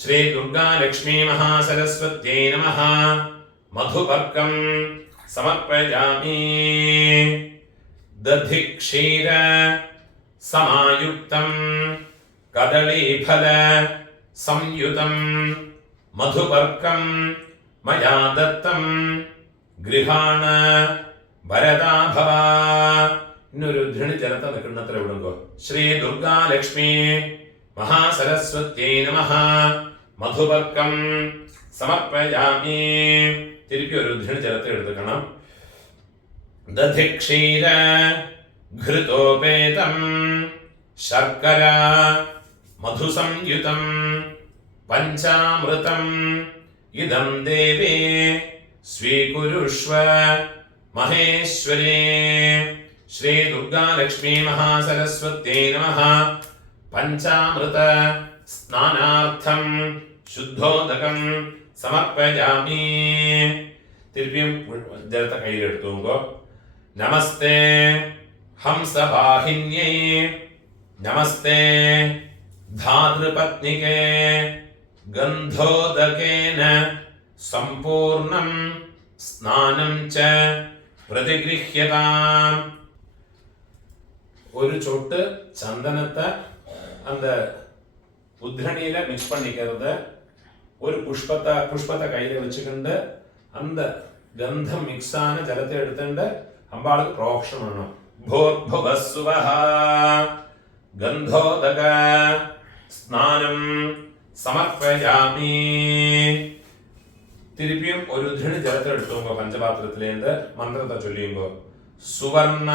ശ്രീ ദുർഗാലക്ഷ്മീ മഹാസരസ്വത്यै നമഃ. മധുപർക്കം സമർപ്പയാമി. ദധിക്ഷീര സമായുക്തം കദളീഫല സംയുതം മധുപർക്കം മയാ ദത്തം ഗൃഹാണ ഭരതാഭവ. ഇന്നൊരു ധൃണി ജലത്തെ നിൽക്കുന്നത്ര വിടുങ്കോ. ശ്രീ ദുർഗാലക്ഷ്മി മഹാസരസ്വത്यै നമഃ. മധുപർക്കം സമർപ്പയാമി. തിരുപ്പി ഒരു ധൃണി ജലത്തെ എടുത്തുക്കണം. ദധിക്ഷീര ഘൃതോപേതം ശർക്കര മധുസംയുതം പഞ്ചാമൃതം ഇദം ദേവേ സ്വീകുരുഷ്വ മഹേശ്വരേ. ശ്രീ ദുർഗാലക്ഷ്മീ മഹാസരസ്വത്यै നമഃ. പഞ്ചാമൃത സ്നാനാർത്ഥം ശുദ്ധോദകം സമർപ്പയാമി. തിരുപ്പിയും ജലത്തെ കയ്യിലെടുത്തുമ്പോ നമസ്തേ ഹംസവാഹിന്യേ നമസ്തേ ധാതൃപത്നികേ ഗന്ധോദകേന സമ്പൂർണം സ്നാനം ച പ്രതിഗൃഹ്യതാം. ഒരു சொட்டு சந்தனத்தை அந்த உத்ரணியில மிக்ஸ் பண்ணிக்கிறது. ஒரு புஷ்பத்தை கையில வச்சுக்கிண்டு அந்த கந்தம் மிக்ஸ் ஆன ஜலத்தை எடுத்துட்டு அம்பாளுக்கு புரோக்ஷம் பண்ணணும். ഭോർഭുവസ്സുവഃ ഗന്ധോദക സ്നാനം സമർപ്പയാമി. തിരുപ്പിയും ഒരു ധൃണി ജലത്തിൽ എടുത്തുമ്പോ പഞ്ചപാത്രത്തിലേന്ത് മന്ത്രത്തെ ചൊല്ലിയുമ്പോ സുവർണ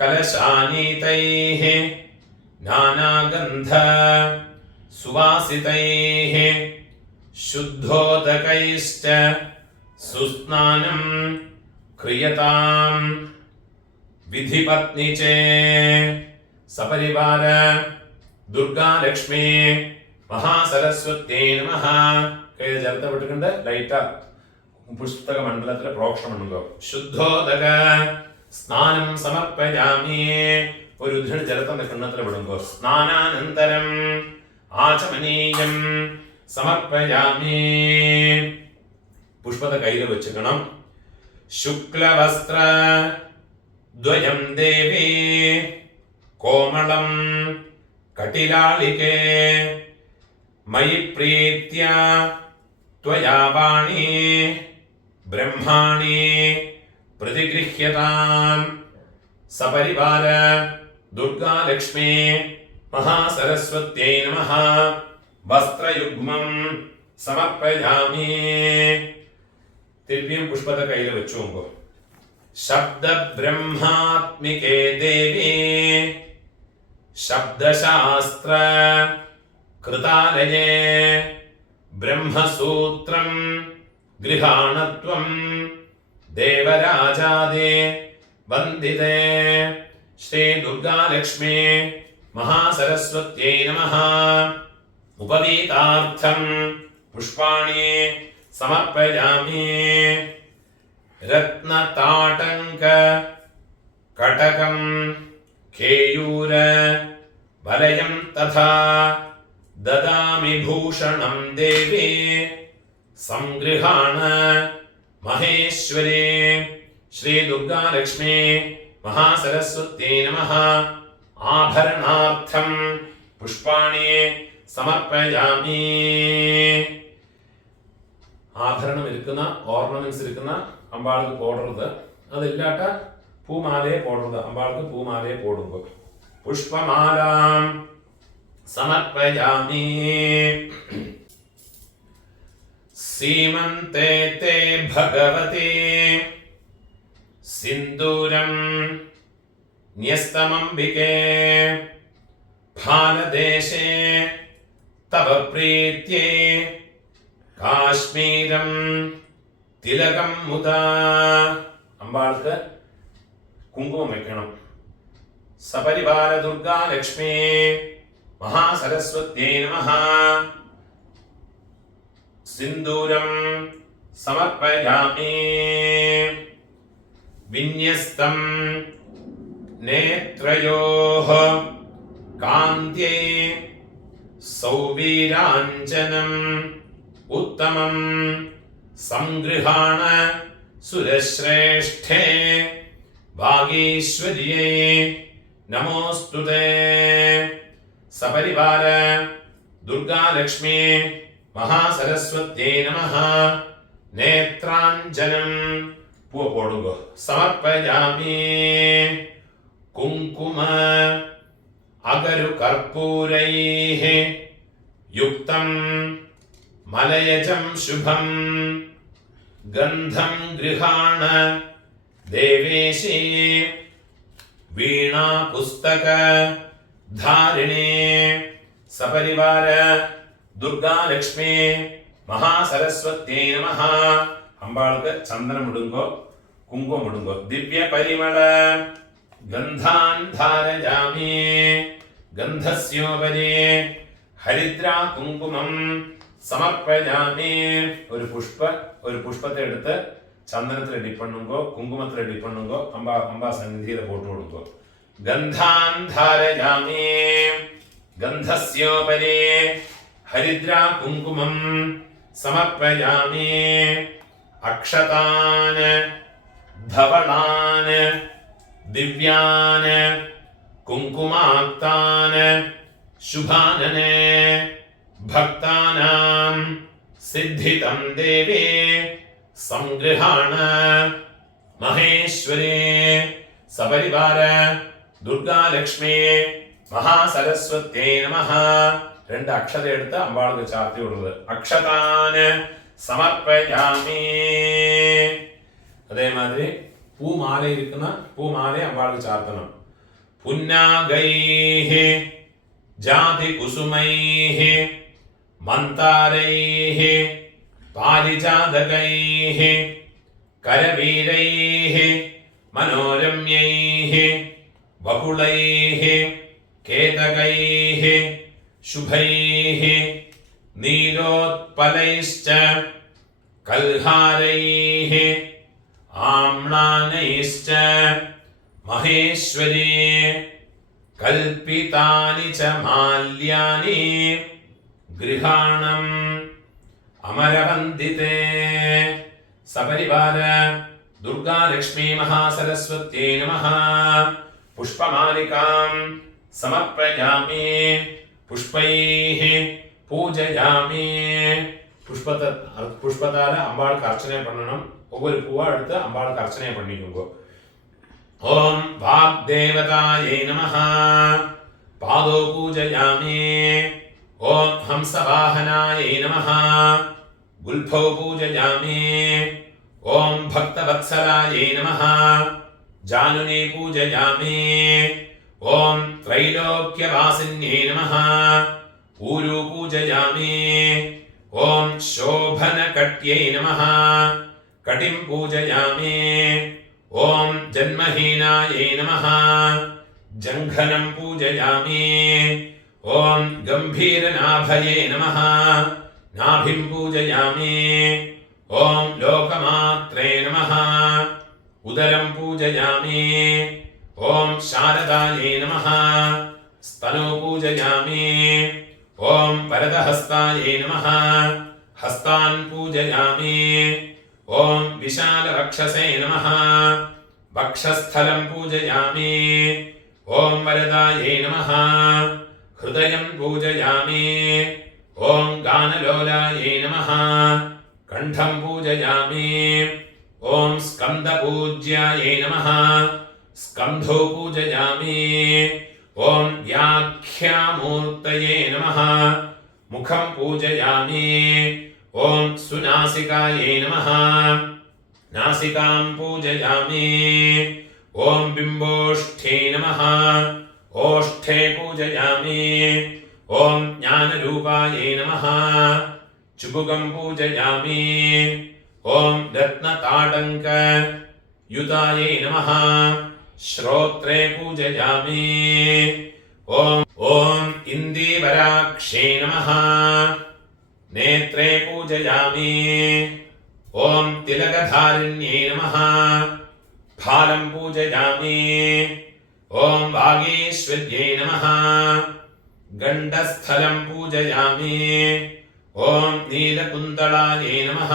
കലശാനീതൈഃ നാനാഗന്ധ സുവാസിതൈഃ ശുദ്ധോദകൈശ്ച സുസ്നാനം ക്രിയതാം വിധിപത്നി ചേ. സപരിവാര ദുർഗാലക്ഷ്മി മഹാസരസ്വത്यै നമഃ. കയ്യിൽ ജലത്തെ വിട്ടുകൊണ്ട് ലൈറ്റാ പുസ്തക മണ്ഡലത്തിലെ പ്രോക്ഷണം ഉണ്ടോ. ശുദ്ധോദക സ്നാനം സമർപ്പയാമി. ഒരു ധൃണി ജലത്തെ കിണ്ണത്തിൽ വിടുമ്പോ സ്നാനാനന്തരം ആചമനീയം സമർപ്പയാമി. പുഷ്പത്തെ കയ്യിൽ വെച്ചുക്കണം. ശുക്ലവസ്ത്ര ദ്വയം ദേവി കോമളം കട്ടിലാളികേ മയി പ്രീത്യ ത്വയാ വാണി ബ്രഹ്മാണി പ്രതിഗൃഹ്യതാം. സപരിവാര ദുർഗാലക്ഷ്മി മഹാസരസ്വത്यै നമഃ. വസ്ത്രയുഗ്മം സമർപ്പയാമി. തിരുപ്പിയും പുഷ്പത്തെ കയ്യിൽ വെച്ചുമ്പോ ശബ്ദ ബ്രഹ്മാത്മികേ ദേവി ശബ്ദശാസ്ത്ര കൃതാലയേ ബ്രഹ്മസൂത്രം ഗൃഹാണത്വം ദേവരാജാദേ വന്ദിതേ. ശ്രീ ദുർഗാലക്ഷ്മി മഹാസരസ്വത്यै നമഃ. ഉപവീതാർത്ഥം പുഷ്പാണി സമർപ്പയാമി. രത്നതാടങ്ക കടകം കേയൂര വലയം തഥാ ദദാമി ഭൂഷണം ദേവി സംഗൃഹാണ മഹേശ്വരേ. ശ്രീ ദുർഗാലക്ഷ്മി മഹാസരസ്വത്यै നമഃ. ആഭരണാർത്ഥം പുഷ്പാണി സമർപ്പയാമി. ആഭരണം ഇരിക്കുന്ന ഓർണമെന്റ്സ് ഇരിക്കുന്ന അമ്പാൾക്ക് പോടരുത്. അതില്ലാട്ട പൂമാലയെ പോടരുത്. അമ്പാൾക്ക് പൂമാലയെ പോടുമ്പോ പുഷ്പമാലാം സമർപ്പയാമി. സീമന്തേ തേ ഭഗവതി സിന്ദൂരം ന്യസ്തമംബികേ ഭാരതദേശേ തവ പ്രീത്യേ കാശ്മീരം തിലകം മുദാ. അമ്പാൾക്ക് കുങ്കുമം വെക്കണം. സപരിവാര ദുർഗാ ലക്ഷ്മീ മഹാസരസ്വത്यै നമഃ. സിന്ദൂരം സമർപ്പയാമി. വിന്യസ്തം നേത്രയോഃ കാന്ത്യൈ സൗവീരാഞ്ജനം ഉത്തമം സംഗൃഹാണ സുരശ്രേഷ്ഠേ ഭാഗീശ്വര്യൈ നമോസ്തുതേ. സപരിവാര ദുർഗാലക്ഷ്മീ മഹാസരസ്വത്यै നമഃ. നേത്രാഞ്ജനം പൂവ് പോടുക സമർപ്പയാമി. കുങ്കുമ അഗരു കർപ്പൂരൈഃ യുക്തം മലയജം ശുഭം ഗന്ധം ഗൃഹാണ ദേവേശി വീണാ പുസ്തക ധാരിണേ. സപരിവാര ദുർഗാലക്ഷ്മീ മഹാസരസ്വത്यै നമഃ. അമ്പാൾക്ക് ചന്ദനം ഇടുങ്കോ കുങ്കുമം ഇടുങ്കോ. ദിവ്യ പരിമള ഗന്ധാൻ ധാരയാമി. ഗന്ധസ്യോപരി ഹരിദ്രാ കുങ്കുമം സമർപ്പയാമി. ഒരു പുഷ്പത്തെ എടുത്ത് ചന്ദനത്തിൽ ഡിപ്പണ്ണുങ്കോ കുങ്കുമത്തിൽ ഡിപ്പണ്ണുങ്കോ അമ്പ സന്നിധിയിൽ പോട്ട് കൊടുക്കോ. ഗന്ധാൻ ധാരയാമി. ഗന്ധസ്യോപരി ഹരിദ്രാ കുങ്കുമം സമർപ്പയാമി. അക്ഷതാൻ ധവളാൻ ദിവ്യാൻ കുങ്കുമാക്താൻ ശുഭാനനെ ഭക്താനാം സിദ്ധിതം ദേവേ സംഗൃഹാണ മഹേശ്വരേ. സപരിവാര ദുർഗാലക്ഷ്മീ മഹാസരസ്വത്यै നമഃ. 2 അക്ഷത എടുത്ത് അമ്പാൾക്ക് ചാർത്തി കൊടുത്തത്. അക്ഷതാന് സമർപ്പയാമി. അതേമാതിരി പൂമാല ഇരിക്കുന്ന പൂമാല അമ്പാൾക്ക് ചാർത്തണം. പുന്നാഗൈഃ ജാതി കുസുമൈഃ മന്താരൈഃ പാരിജാതകൈഃ കരവീരൈഃ മനോരമ്യൈഃ ബഹുളൈഃ കേതകൈഃ ശുഭൈഃ നീലോത്പലൈശ്ച കൽഹാരൈഃ ആമ്ലാനൈശ്ച മഹേശ്വരീ കൽപ്പിതാനി ച മാല്യാനി ഗൃഹാണം അമരവന്ദിതേ. സപരിവാര ദുർഗാലക്ഷ്മീ മഹാസരസ്വത്यै നമഃ. പുഷ്പമാലികാം സമർപ്പയാമി. പുഷ്പൈഃ പൂജയാമി. പുഷ്പത്താൽ അമ്പാൾക്ക് അർച്ചന പണ്ണണം. ഒവ്വൊരു പൂവ എടുത്ത് അമ്പാൾക്ക് അർച്ചന പണിക്കുമ്പോ. ഓം വാഗ്ദേവതായൈ നമഃ. പാദോ പൂജയാമി. ഓം ഹംസവാഹനായൈ നമഃ. ഗുൽഫൗ പൂജയാമി. ഓം ഭക്തവത്സലായൈ നമഃ. ജാനുനീ പൂജയാമി. ഓം ത്രൈലോക്യവാസിന്യൈ നമഃ. ഊരു പൂജയാമി. ഓം ശോഭനകട്യൈ നമഃ. കടിം പൂജയാമി. ഓം ജന്മഹീനായൈ നമഃ. ജംഘനം പൂജയാമി. ഓം ഗംഭീരനാഭയേ നമഃ. നാഭിം പൂജയാമി. ഓം ലോകമാത്രേ നമഃ. ഉദരം പൂജയാമി. ഓം ശാരദായൈ നമഃ. സ്തനോ പൂജയാമി. ഓം വരദഹസ്തായൈ നമഃ. ഹസ്താൻ പൂജയാമി. ഓം വിശാലവക്ഷസേ നമഃ. വക്ഷസ്ഥലം പൂജയാമി. ഓം വരദായൈ നമഃ. ഹൃദയം പൂജയാമി. ഓം ഗാനലോലായൈ നമഃ. കണ്ഠം പൂജയാമി. ഓം സ്കന്ദപൂജ്യായൈ നമഃ. സ്കന്ധോ പൂജയാമി. ഓം വ്യാഖ്യാമൂർത്തയേ നമഃ. മുഖം പൂജയാമി. ഓം സുനാസികായൈ നമഃ. നാസികാം പൂജയാമി. ഓം ബിംബോഷ്ഠേ നമഃ. ഓഷ്ഠേ പൂജയാമി. ഓം ജ്ഞാനരൂപായൈ നമഃ. ചുബുകം പൂജയാമി. ഓം രത്നതാടങ്ക യുതായൈ നമഃ. श्रोत्रे पूजयामि। ॐ इन्दीवराक्षे नमः। नेत्रे पूजयामि। ॐ तिलकधारिण्ये नमः। फालं पूजयामि। ॐ वागीश्वर्यै नमः। गण्डस्थलं पूजयामि। ॐ नीलकुन्तलायै नमः।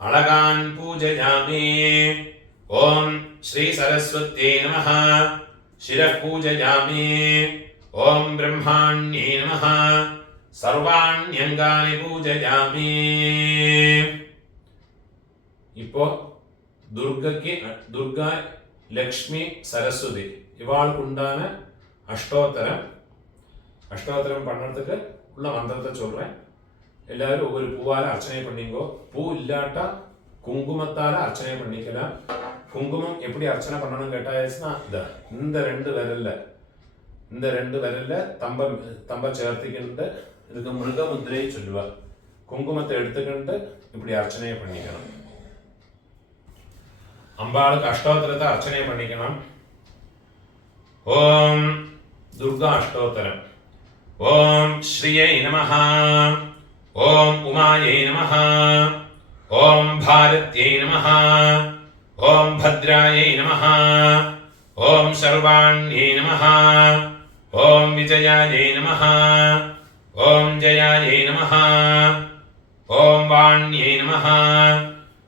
अळगान् पूजयामि। ॐ श्रीसरस्वत्यै नमः। शिरः पूजयामि। ॐ ब्रह्माण्यै नमः। सर्वाण्यङ्गानि पूजयामि. இப்போ துர்கா லக்ஷ்மி சரஸ்வதி இவாளுக்கு உண்டான அஷ்டோத்தரம் பண்ணுறதுக்கு உள்ள மந்திரத்தை சொல்கிறேன். எல்லாரும் ஒவ்வொரு பூவால் அர்ச்சனை பண்ணிங்கோ. பூ இல்லாட்டா குங்குமத்தால் அர்ச்சனை பண்ணிக்கலாம். குங்குமம் எப்படி அர்ச்சனை பண்ணணும்னு கேட்டாச்சுன்னா இந்த ரெண்டு விரல்ல தம்ப சேர்த்துக்கிட்டு இதுக்கு மிருக முத்திரையை சொல்லுவார். குங்குமத்தை எடுத்துக்கிட்டு இப்படி அர்ச்சனையை பண்ணிக்கணும். அம்பாளுக்கு அஷ்டோத்தரத்தை அர்ச்சனை பண்ணிக்கணும். ஓம் துர்கா அஷ்டோத்தரம். ஓம் ஸ்ரீயை நமஹ. ஓம் உமாயை நமஹ. ஓம் பாரத்யை நமஹ. ஓம் பத்ராயை நமஹ. ஓம் சர்வாண்யை நமஹ. ஓம் விஜயாயை நமஹ. ஓம் ஜயாயை நமஹ. ஓம் வாண்யை நமஹ.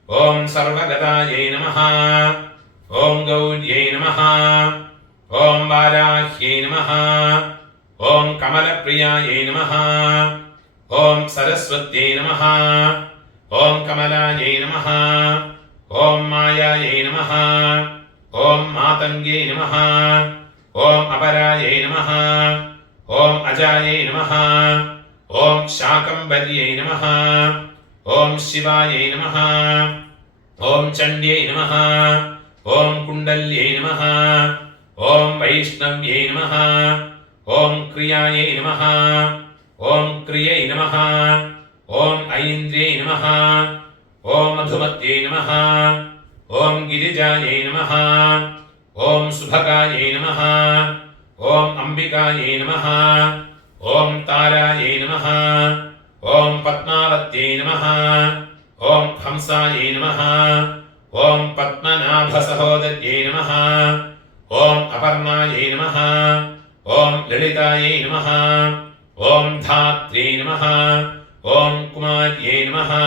ஓம் சர்வகதாயை நமஹ. ஓம் கௌர்யை நமஹ. ஓம் வாராஹ்யை நமஹ. ஓம் கமலப்பிரியாயை நமஹ. ஓம் சரஸ்வத்யை நமஹ. ஓம் கமலாயை நமஹ. ஓம் மாயாயை நமஹ. ஓம் மாதङ्ग्यै நமஹ. ஓம் அபராயை நமஹ. ஓம் அஜாயை நமஹ. ஓம் சாகம்பர்யை நமஹ. ஓம் சிவாயை நமஹ. ஓம் சண்ட்யை நமஹ. ஓம் குண்டல்யை நமஹ. ஓம் வைஷ்ணவ்யை நமஹ. ஓம் கிரியாயை நமஹ. ஓம் கிரியை நமஹ. ஓம் ஐந்திரை நமஹ. ஓம் மதுமத்யை நமஹ. ஓம் கிரிஜாயை நமஹ. ஓம் சுபகாயை நமஹ. ஓம் அம்பிகாயை நமஹ. ஓம் தாராயை நமஹ. ஓம் பத்மாவத்யை நமஹ. ஓம் ஹம்சாயை நமஹ. ஓம் பத்மநாப சகோதர்யை நமஹ. ஓம் அபர்ணாயை நமஹ. ஓம் லலிதாயை நமஹ. ஓம் தாத்ரே நமஹ. ஓம் குமார்யை நமஹ.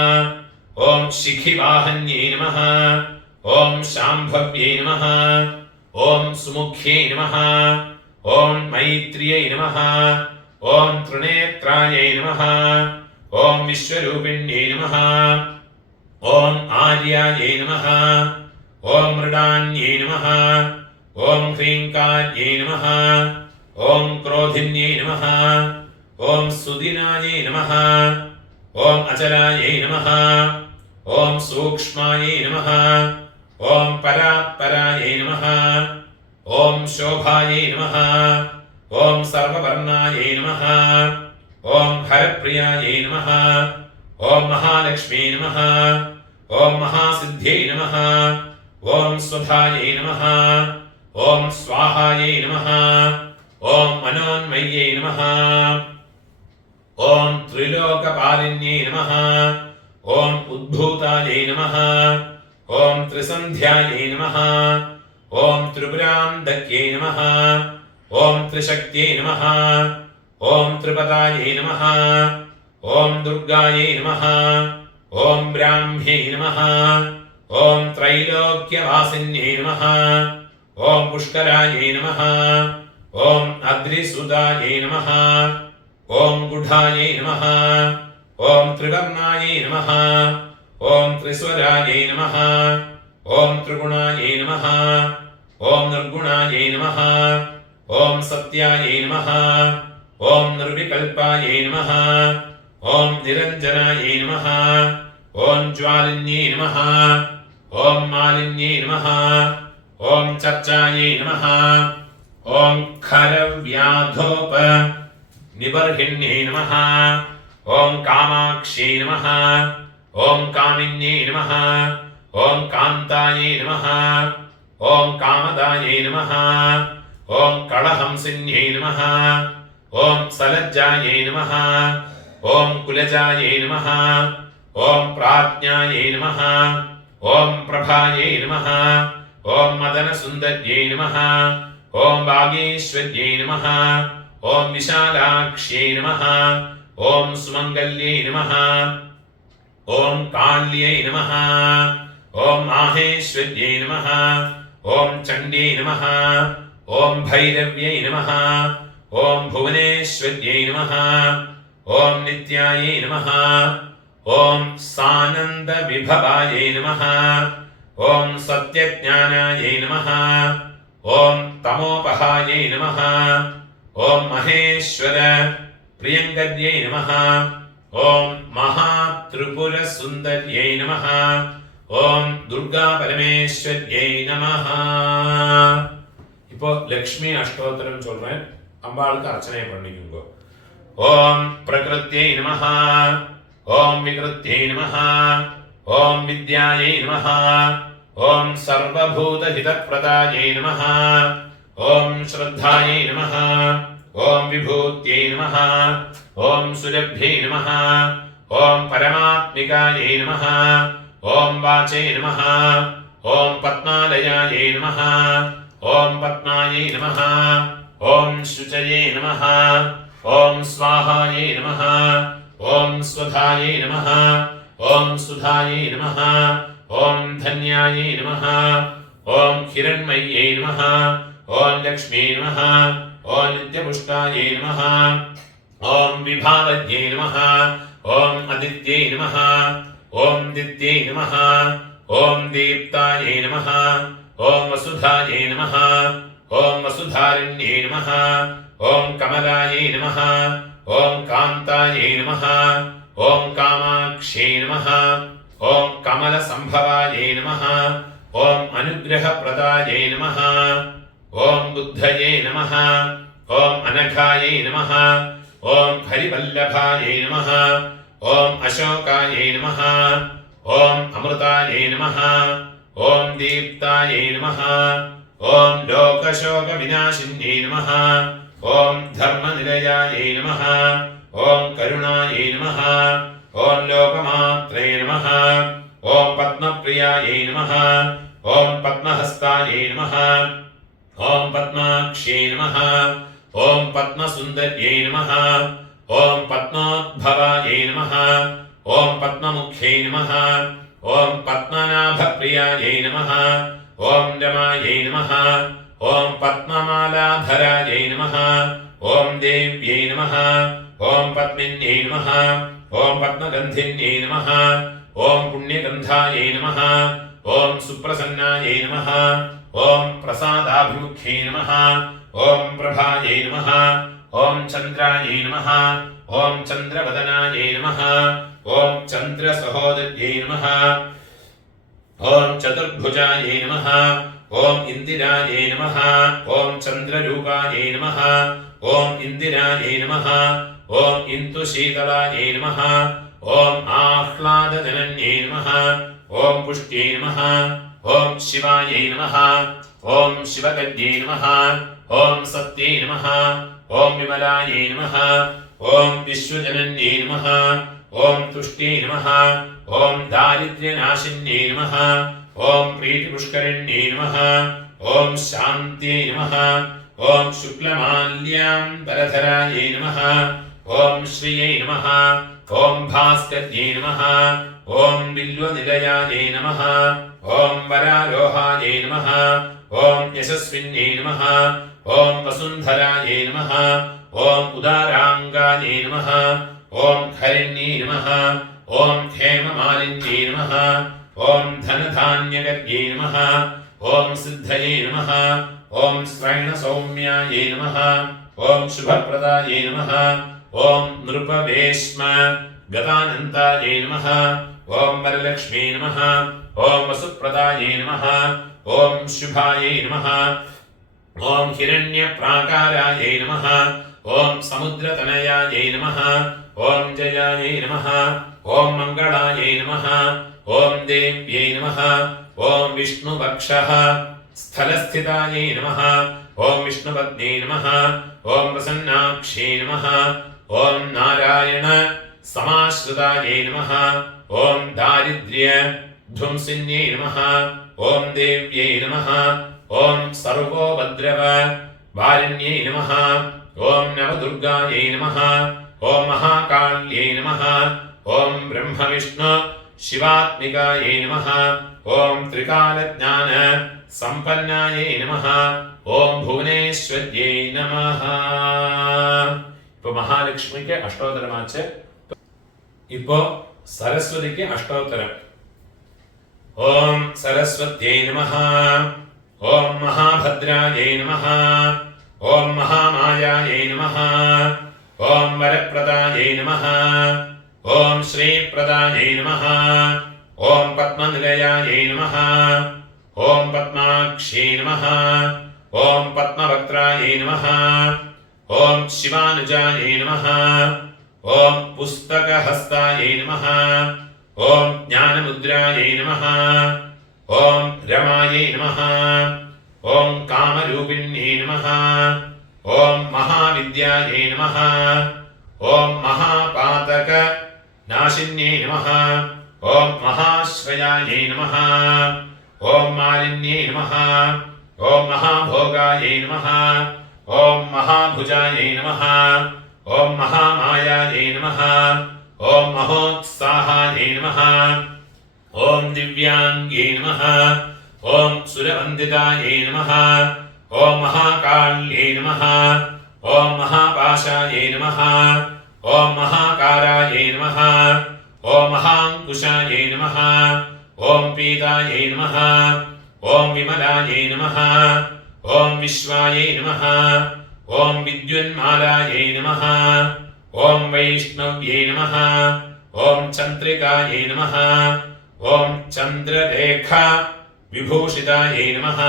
ஓம் சிகிவாஹன்யை நமஹ. ஓம் சாம்பவ்யை நமஹ. ஓம் சுமுக்யை நமஹ. ஓம் மைத்ரியை நமஹ. ஓம் த்ரிநேத்ராயை நமஹ. ஓம் விஸ்வரூபிண்யை நமஹ. ஓம் ஆர்யாயை நமஹ. ஓம் மிருடான்யை நமஹ. ஓம் ஹ்ரீங்கார்யை நமஹ. ஓம் क्रोधिन्यै नमः. ஓம் சுதினாயை நமஹ. ஓம் அச்சலாயை நமஹ. ஓம் சூக்ஷ்மாயை நமஹ. ஓம் பராத்பராயை நமஹ. ஓம் சோபாயை நமஹ. ஓம் சர்வவர்ணாயை நமஹ. ஓம் ஹரப்பிரியாயை நமஹ. ஓம் மகாலக்ஷ்மீ நமஹ. ஓம் மகாசித்யை நமஹ. ஓம் ஸ்வதாயை நமஹ. ஓம் ஸ்வாஹாயை நமஹ. ஓம் மனோன்மய்யை நமஹ. ஓம் த்ரிலோகபாலின்யை நமஹ. ஓம் உத்பூதாயை நமஹ. ஓம் த்ரிசந்தியாயை நமஹ. ஓம் திரிபுராந்தக்யை நமஹ. ஓம் த்ரிசக்தியை நமஹ. ஓம் த்ரிபதாயை நமஹ. ஓம் துர்காயை நமஹ. ஓம் பிராம்யை நமஹ. ஓம் த்ரைலோக்யவாசின்யை நமஹ. ஓம் புஷ்கராயை நமஹ. ஓம் அத்ரிசுதாயை நமஹ. ஓம் குடாயை நமஹ. ஓம் த்ரிவர்ணாயை நமஹ. ஓம் த்ரிஸ்வராயை நமஹ. ஓம் த்ரிகுணாயை நமஹ. ஓம் நிர்குணாயை நமஹ. ஓம் சத்யாயை நமஹ. ஓம் நிர்விகல்பாயை நமஹ. ஓம் நிரஞ்சனாயை நமஹ. ஓம் ஜ்வாலின்யை நமஹ. ஓம் மாலின்யை நமஹ. ஓம் சர்ச்சாயை நமஹ. ஓம் खरव्याधोप निबर्हिण्यै नमः. ஓம் காமாக்ஷை நமஹ. ஓம் காமின்யை நமஹ. ஓம் காந்தாயை நமஹ. ఓం కామదాయై నమః. ఓం కళహంసిన్యై నమః. ఓం సలజ్జాయై నమః. ఓం కులజాయై నమః. ఓం ప్రాజ్ఞాయై నమః. ఓం ప్రభాయై నమః. ఓం మదనసుందర్యై నమః. ఓం వాగీశ్వర్యై నమః. ఓం విశాలాక్ష్యై నమః. ఓం సుమంగళ్యై నమః. ఓం కాళ్యై నమః. ఓం మాహేశ్వర్యై నమః. ఓం చండ్యై నమః. ఓం భైరవ్యై నమః. ఓం భువనేశ్వర్యై నమః. ఓం నిత్యాయై నమః. ఓం సానంద విభవాయై నమః. ఓం సత్యజ్ఞానాయై నమః. ఓం తమోపహాయై నమః. ఓం మహేశ్వర ప్రియంకర్యై నమః. ఓం మహాత్రిపురసుందర్యై నమః. ఓం దుర్గా பரமேஸ்வர்யை நமஹ. இப்போ லக்ஷ்மி அஷ்டோத்திரம் சொல்றேன், அம்பாளுக்கு அர்ச்சனை பண்ணிக்கோங்க. ஓம் பிரகிருத்யை நமஹ. ஓம் விகிருத்யை நமஹ. ஓம் வித்யாயை நமஹ. ஓம் சர்வபூதஹிதப்ரதாயை நமஹ. ஓம் ஸ்ரத்தாயை நமஹ. ஓம் விபூத்யை நமஹ. ஓம் சுரभ्यै நமஹ. ஓம் பரமாத்மிகாயை நமஹ. ஓம் வாச்சை நமஹ. ஓம் பத்மாலயாயை நமஹ. ஓம் பத்மாயை நமஹ. ஓம் சுச்சயை நமஹ. ஓம் ஸ்வாஹாயை நமஹ. ஓம் ஸ்வதாயை நமஹ. ஓம் சுதாயை நமஹ. ஓம் தன்யாயை நமஹ. ஓம் ஹிரண்மய்யை நமஹ. ஓம் லக்ஷ்மீ நமஹ. ஓம் நித்யபுஷ்டாயை நமஹ. ஓம் விபாவத்யை நமஹ. ஓம் அதித்யை நமஹ. ஓம் தித்யை நமஹ. ஓம் தீப்தாயை நமஹ. ஓம் வசுதாயை நமஹ. ஓம் வசுதாரண்யை நமஹ. ஓம் கமலாயை நமஹ. ஓம் காந்தாயை நமஹ. ஓம் காமாக்ஷ்யை நமஹ. ஓம் கமலசம்பவாயை நமஹ. ஓம் அனுக்கிரகப்ரதாயை நமஹ. ஓம் புத்தயே நமஹ. ஓம் அனகாயை நமஹ. ஓம் ஹரிவல்லபாயை நமஹ. ஓம் அசோகாயை நமஹ. ஓம் அமிர்தாயை நமஹ. ஓம் தீப்தாயை நமஹ. ஓம் லோகசோக விநாசின்யை நமஹ. ஓம் தர்மநிலையாயை நமஹ. ஓம் கருணாயை நமஹ. ஓம் லோகமாத்ரே நமஹ. ஓம் பத்மப்ரியாயை நமஹ. ஓம் பத்மஹஸ்தாயை நமஹ. ஓம் பத்மாக்ஷ்யை நமஹ. ஓம் பத்மசுந்தர்யை நமஹ. ஓம் பத்மோத்பவாயை நமஹ. ஓம் பத்மமுக்யை நமஹ. ஓம் பத்மநாபப்ரியாயை நமஹ. ஓம் ரமாயை நமஹ. ஓம் பத்மமாலாதராயை நமஹ. ஓம் தேவ்யை நமஹ. ஓம் பத்மின்யை நமஹ. ஓம் பத்மகந்தின்யை நமஹ. ஓம் புண்ணியகந்தாயை நமஹ. ஓம் சுப்ரசன்னாயை நமஹ. ஓம் பிரசாதாபிமுக்யை நமஹ. ஓம் பிரபாயை நமஹ. ஓம் சந்திராயை நமஹ. ஓம் சந்திரவதனாயை நமஹ. ஓம் சந்திரசகோதர்யை நமஹ. ஓம் சதுர்புஜாயை நமஹ. ஓம் இந்திராயை நமஹ. ஓம் சந்திரரூபாயை நமஹ. ஓம் இந்திராயை நமஹ. ஓம் இந்துசீதளாயை நமஹ. ஓம் ஆஹ்லாதஜனன்யை நமஹ. ஓம் புஷ்டியை நமஹ. ஓம் சிவாயை நமஹ. ஓம் சிவகத்யை நமஹ. ஓம் சத்யை நமஹ. ஓம் விமலாயை நமஹ. ஓம் விஸ்வஜனன்யை நமஹ. ஓம் துஷ்டியை நமஹ. ஓம் தாரித்ர்யநாசின்யை நமஹ. ஓம் பிரீதிபுஷ்கரிண்யை நமஹ. ஓம் சாந்தியை நமஹ. ஓம் சுக்லமால்யாம்பரதராயை நமஹ. ஓம் ஸ்ரீயை நமஹ. ஓம் பாஸ்கர்யை நமஹ. ஓம் வில்வநிலையாயை நமஹ. ஓம் வராரோஹாயை நமஹ. ஓம் யசஸ்வின்யை நமஹ. ஓம் வசுந்தராயை நமஹ. ஓம் உதாராங்காயை நமஹ. ஓம் ஹரிண்யை நமஹ. ஓம் ஹேமமாலின்யை நமஹ. ஓம் தனதான்யகர்யை நமஹ. ஓம் சித்தயை நமஹ. ஓம் ஸ்ரைணசௌம்யாயை நமஹ. ஓம் சுபப்ரதாயை நமஹ. ஓம் நிருபவேஷ்ம கதானந்தாயை நமஹ. ஓம் வரலக்ஷ்மீ நமஹ. ஓம் வசுப்ரதாயை நமஹ. ஓம் சுபாயை நமஹ. ஓம் ஹிரண்யப்ராகாராயை நமஹ. ஓம் சமுத்திரதனயாயை நமஹ. ஓம் ஜயாயை நமஹ. ஓம் மங்களாயை நமஹ. ஓம் தேவ்யை நமஹ. ஓம் விஷ்ணுவக்ஷः स्थलस्थितायै नमः ॐ विष्णुपत्न्यै नमः ॐ प्रसन्नाक्ष्यै नमः ॐ नारायण समाश्रितायै नमः ॐ दारिद्र्य ध्वंसिन्यै नमः ॐ देव्यै नमः ॐ सर्वोपद्रव वारिण्यै नमः ॐ नवदुर्गायै नमः ॐ महाकाल्यै नमः ॐ ब्रह्मविष्णु शिवात्मिकायै नमः ॐ त्रिकालज्ञान संपन्नायै नमः ॐ भुवनेश्वर्यै नमः. இப்போ மகாலட்சுமிக்கு அஷ்டோத்தரமாச்சு. இப்போ சரஸ்வதிக்கு அஷ்டோத்தரம். ஓம் சரஸ்வத்யை நமः ஓம் மகாபத்ராயை நமः ஓம் மகாமாயாயை நமः ஓம் வரப்பிரதாயை நமः ஓம் ஸ்ரீபிரதாயை நமः ஓம் பத்மநிலயாயை நமः ஓம் பத்மாக்ஷை நமः ஓம் பத்மவக்த்ராயை நமः ஓம் சிவானுஜாயை நமः ஓம் புஸ்தகஹஸ்தாயை நமः ஓம் ஞானமுத்ராயை நமः ஓம் ரமாயை நமः ஓம் காமரூபிண்யை நமः ஓம் மகாவித்யாயை நமः ஓம் மகாபாதக நாசின்யை நமः ஓம் மகாஸ்ரயாயை நமः ஓம் மாலின்யை நமः ஓம் மகாபோகாயை நமः ஓம் மகாபுஜாயை நமः ஓம் மகாமாயாயை நமः ஓம் மகோத்சாஹாயை நமः ஓம் திவ்யாங்யை நமः ஓம் சுரவந்திதாயை நமः ஓம் மகாகால்யை நமः ஓம் மகாபாஷாயை நமः ஓம் மகாகாராயை நமः ஓம் மகாங்குஷாயை நமः ஓம் பீதாயை நமः ஓம் விமலாயை நமः ஓம் விஸ்வாயை நமः ஓம் வித்யுன்மாலாயை நமः ஓம் வைஷ்ணவ்யை நமः ஓம் சந்திரிகாயை நமः ஓம் சந்திரரேகா விபூஷிதாயை நமः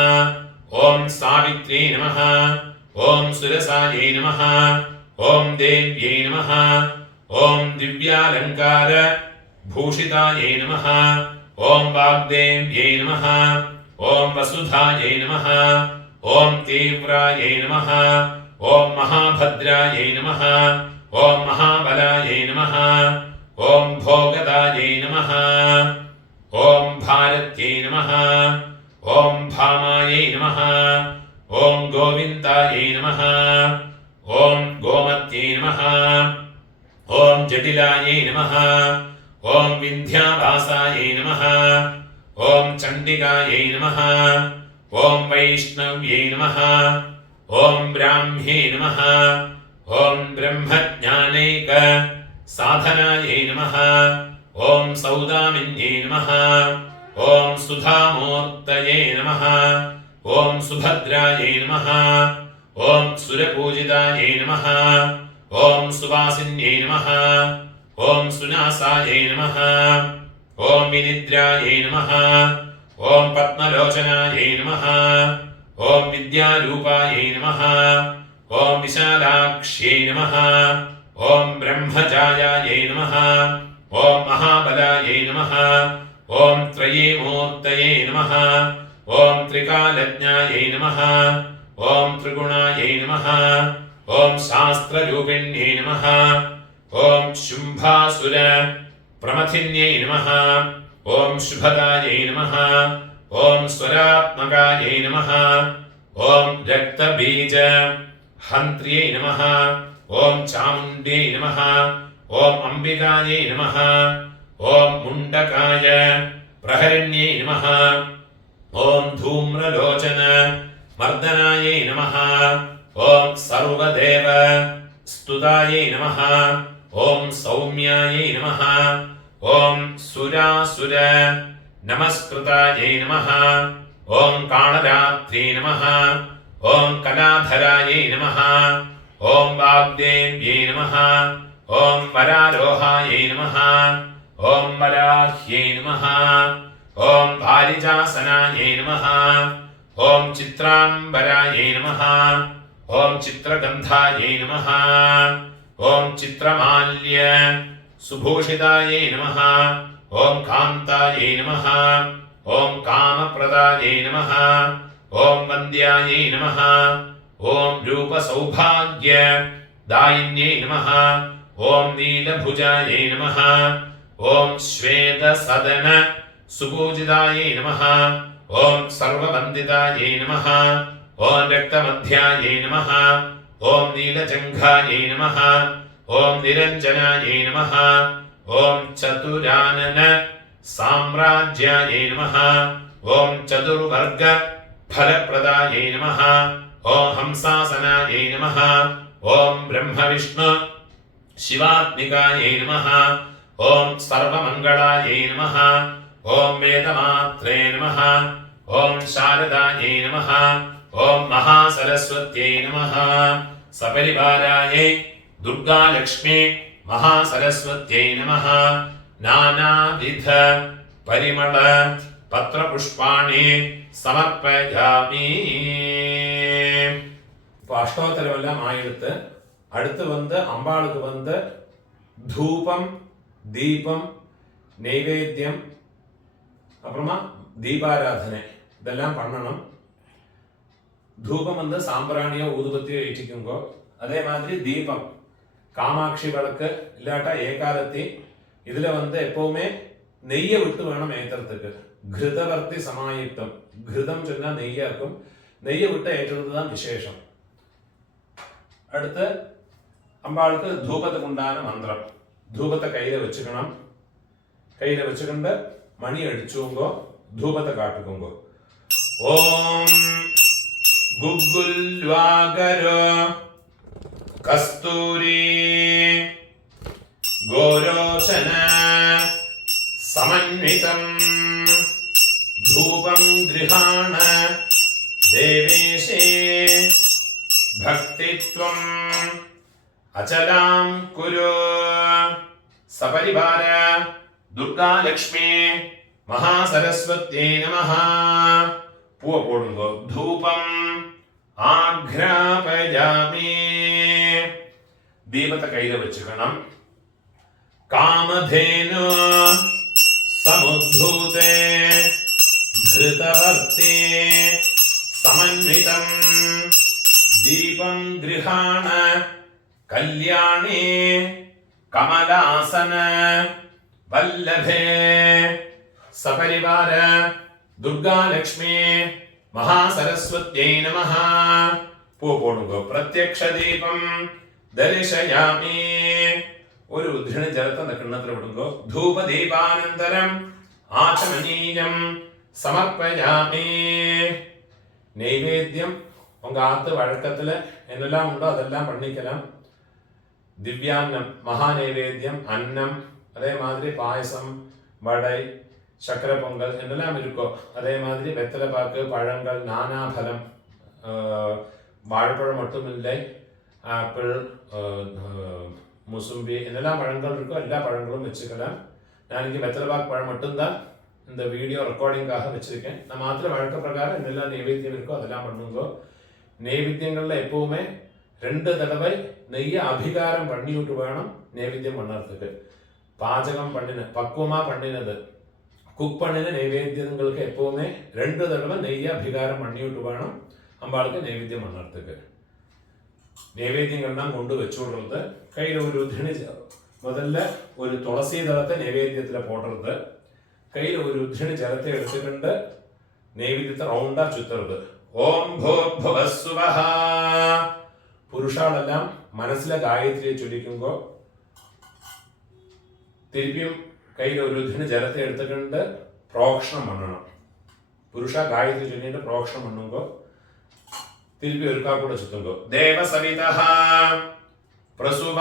ஓம் சாவித்ரி நமः ஓம் சுரசாயை நமः ஓம் தேவ்யை நமः ஓம் திவ்யாலங்கார பூஷிதாயை நமः ஓம் வாக்தேவ்யை நமः ஓம் வசுதாயை நமः ஓம் தீவ்ராயை நமः ஓம் மகாபத்ராயை நமः ஓம் மகாபலாயை நமः ஓம் போகதாயை நமः ஓம் பாரத்யை நமः ஓம் பாமாயை நமः ஓம் கோவிந்தாயை நமः ஓம் கோமத்யை நமः ஓம் ஜடிலாயை நமः ஓம் விந்தியாவாசாயை நமः ஓம் சண்டிகாயை நமः ஓம் வைஷ்ணவ்யை நமः ஓம் பிராம்யே நமः ஓம் பிரம்மஜானைக சாதனாயை நமः ஓம் சௌதாமின்யை நமः ஓம் சுதாமூர்த்தயே நமः ஓம் சுபத்ராயை நமः ஓம் சுரபூஜிதாயை நமः ஓம் சுவாசின்யை நமः ஓம் சுநாசாயை நமः ஓம் வினித்ராயை நமः ஓம் பத்மலோச்சனாயை நமः ஓம் வித்யாரூபாயை நமः ஓம் விஷாலாக்ஷ்யை நமः ஓம் பிரம்மஜாயாயை நமः ஓம் மகாபலாயை நமः ஓம் த்ரயீமூர்த்தயே நமः ஓம் த்ரிகாலஜ்ஞாயை நமः ஓம் த்ரிகுணாயை நமः ஓம் சாஸ்திரரூபிண்யை நமः ஓம் शुम्भासुर प्रमथिन्यै नमः ஓம் शुभदायै नमः ஓம் स्वरात्मकायै नमः ஓம் रक्तबीज हन्त्र्यै नमः ஓம் चामुण्ड्यै नमः ஓம் अम्बिकायै नमः ஓம் मुण्डकाय प्रहरिण्यै नमः ஓம் धूम्रलोचन मर्दनायै नमः ஓம் सर्वदेव स्तुतायै नमः ஓம் सौम्यायै नमः ஓம் सुरासुर नमस्कृतायै नमः ஓம் कालरात्रि नमः ஓம் कलाधरायै नमः ஓம் वाग्देव्यै नमः ஓம் वरारोहायै नमः ஓம் वराह्यै नमः ஓம் पारिजासनायै नमः ஓம் चित्राम्बरायै नमः ஓம் चित्रगन्धायै नमः ஓம் चित्रमाल्य सुभूषितायै नमः ஓம் कान्तायै नमः ஓம் कामप्रदायै नमः ओम वन्द्यायै नमः। ओम रूपसौभाग्य दायिन्यै नमः। ओम नीलभुजायै नमः। ओम श्वेतसदन सुपूजितायै नमः। ओम सर्ववन्दितायै नमः। ओम रक्तमध्यायै नमः। ओम नीलजङ्घायै नमः। ओम निरञ्जनायै नमः। ओम चतुरानन साम्राज्यायै नमः। ओम चतुर्वर्ग फलप्रदायै नमः। ओम हंसासनायै नमः। ओम ब्रह्मविष्णु शिवात्मिकायै नमः। ओम सर्वमङ्गलायै नमः। ओम वेदमात्रे नमः। ओम शारदायै नमः। ओम महासरस्वत्यै नमः। सपरिवारायै दुर्गालक्ष्मी महासरस्वत्यै नमः। नानाविध परिमळ पत्रपुष्पाणि समर्पयामि. இப்போ அஷ்டோத்தரம் எல்லாம் ஆயிடுத்து. அடுத்து அம்பாளுக்கு தூபம், தீபம், நைவேத்தியம், அப்புறமா தீபாராதனை இதெல்லாம் பண்ணணும். தூபம் சாம்பிராணியோ ஊதுபத்தியோ ஏற்றிக்குங்கோ. அதே மாதிரி தீபம் காமாட்சி விளக்கு இல்லாட்டா ஏகாதத்தி இதுல எப்பவுமே நெய்யை விட்டு வேணும் ஏற்றுறதுக்கு. கிருதவர்த்தி சமாயுக்தம், கிருதம் சொன்னா நெய்யா இருக்கும், நெய்யை விட்டு ஏற்றுறது தான் விசேஷம். அடுத்து அம்பாளுக்கு தூபத்துக்கு உண்டான மந்திரம். தூபத்தை கையில வச்சுக்கணும். கையில வச்சுக்கிண்டு மணி அடிச்சுங்கோ, தூபத்தை காட்டுக்குங்கோ. ஓம் குகுல்வாகரோ கஸ்தூரி கோரோச்சன समन्वितं धूपं गृहाण देवेशे भक्तित्वम् अचलां कुरु. सपरिवार दुर्गा लक्ष्मी महासरस्वत्यै नमः. பூவ போடுங்க. தூபம் ஆக்ராபயாமி. தீபத்தை கையில வச்சுக்கணும். कामधेनु समुद्धूते धृतवर्ते समन्वितं दीपं गृहाण कल्याणे कमलासन वल्लभे. सपरिवार दुर्गा लक्ष्मी महासरस्वत्यै नमः. பூ போடுங்க. प्रत्यक्ष दीपं दर्शयामि. ഒരു ഉദ്ധിണി ജലത്തെ அந்த കിണ്ണത്തിൽ വിടുങ്കോ. ധൂപദീപാനന്തരം ആചമനീയം സമർപ്പയാമി. நைவேத்தியம் உங்க ஆத்து வழக்கத்துல என்னெல்லாம் உண்டோ அதெல்லாம் பண்ணிக்கலாம். திவ்யான்னம் மகா நைவேத்தியம், அன்னம், அதே மாதிரி பாயசம், வடை, சக்கரை பொங்கல் என்னெல்லாம் இருக்கோ அதே மாதிரி வெத்தலை பாக்கு, பழங்கள், நானாபலம், வாழைப்பழம் மட்டும் இல்லை, ஆப்பிள், முசும்பி என்னெல்லாம் பழங்கள் இருக்கோ எல்லா பழங்களும் வச்சுக்கலாம். நான் இங்கே வெத்தலைபாக்கு பழம் மட்டும்தான் இந்த வீடியோ ரெக்கார்டிங்காக வச்சுருக்கேன். நான் மாத்திரம் வழக்க பிரகாரம் என்னெல்லாம் நைவேத்தியம் இருக்கோ அதெல்லாம் பண்ணுங்கோ. நைவேத்தியங்களில் எப்போவுமே 2 தடவை நெய்யை அபிகாரம் பண்ணி விட்டு வேணும் நைவேத்தியம் பண்ணுறதுக்கு. பாச்சகம் பண்ணின பக்குவமாக பண்ணினது குக் பண்ணின நைவேத்தியங்களுக்கு எப்போவுமே 2 தடவை நெய்யை அபிகாரம் பண்ணி விட்டு வேணும் அம்பாளுக்கு நைவேத்தியம் பண்ணுறதுக்கு. நைவேத்தியங்கள்லாம் கொண்டு வச்சு விடுறது. கையில் ஒரு உத்திணி முதல்ல ஒரு துளசி தளத்தை நைவேத்தியத்தில் போடுறது. கையில் ஒரு உத்திணி ஜலத்தை எடுத்துக்கிண்டு நைவேத்தியத்தை ரவுண்டா சுத்துறது. ஓம் பூர்புவஸ்சுவஹ. புருஷாலெல்லாம் മനസ്സിലെ ഗായത്രിയെ ചൊല്ലിക്കുമ്പോൾ തിരിപ്പിയും കയ്യിൽ ഒരു ഇതിന് ജലത്തെ എടുത്തുകൊണ്ട് പ്രോക്ഷണം പണ്ണണം. പുരുഷ ഗായത്രി ചൊല്ലിയിട്ട് പ്രോക്ഷണം പണ്ണുമ്പോൾ തിരുപ്പി ഒരുക്കാ കൂടെ ചുറ്റുമ്പോൾ ദേവസവിതഃ പ്രസുവ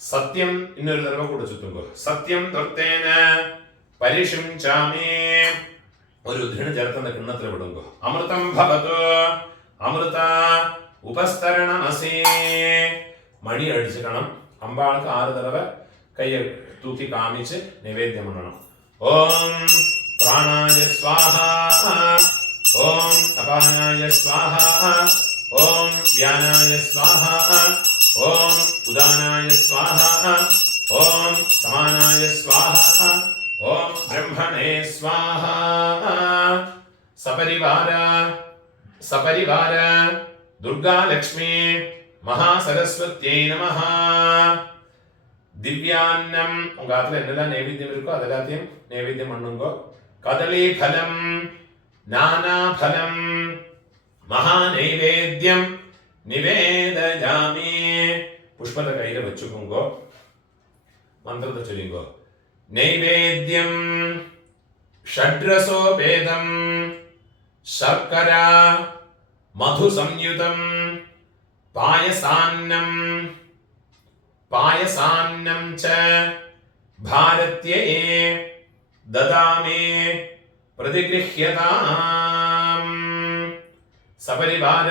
സത്യം ഇന്നൊരു തടവ കൂടെ ചുറ്റുമ്പോൾ സത്യം തൊട്ടേന പരിഷിംചാമി. ഒരു ഇതിന് ജലത്തിന്റെ കിണ്ണത്തിൽ വിടുമ്പോൾ അമൃതം ഭവതു അമൃത ഉപസ്തരണമസി. മണി അടിച്ചിക്കണം. അമ്പാൾക്ക് 6 തടവ കയ്യെ തൂക്കി കാമിച്ച് നൈവേദ്യം പണ്ണണം. ഓം പ്രാണായ സ്വാഹ. ഓം അപാനായ സ്വാഹ. ഓം വ്യാനായ സ്വാഹ. ഓം ഉദാനായ സ്വാഹ. ഓം സമാനായ സ്വാഹ. ഓം ബ്രഹ്മണേ സ്വാഹ. സപരിവാര സപരിവാര ദുർഗാലക്ഷ്മി മഹാസരസ്വത്यै நமஹ. திவ்யான்னம் உங்க ஆத்துல என்னெல்லாம் நைவேத்தியம் இருக்கோ அதெல்லாத்தையும் நைவேத்தியம் பண்ணுங்க. கதலி பலம் நானா பலம் மகா நைவேத்தியம் நிவேதயாமி. புஷ்பத்தை கையில வச்சுக்கோங்க, மந்திரத்தை சொல்லிங்கோ. நைவேத்தியம் ஷட்ரசோபேதம் சர்க்கரா மது சம்யுதம் பாயசான்னம் பாயசான்னம் ச பாரத்யே ததாமே பிரதிகிருஹ்யதாம். சபரிவார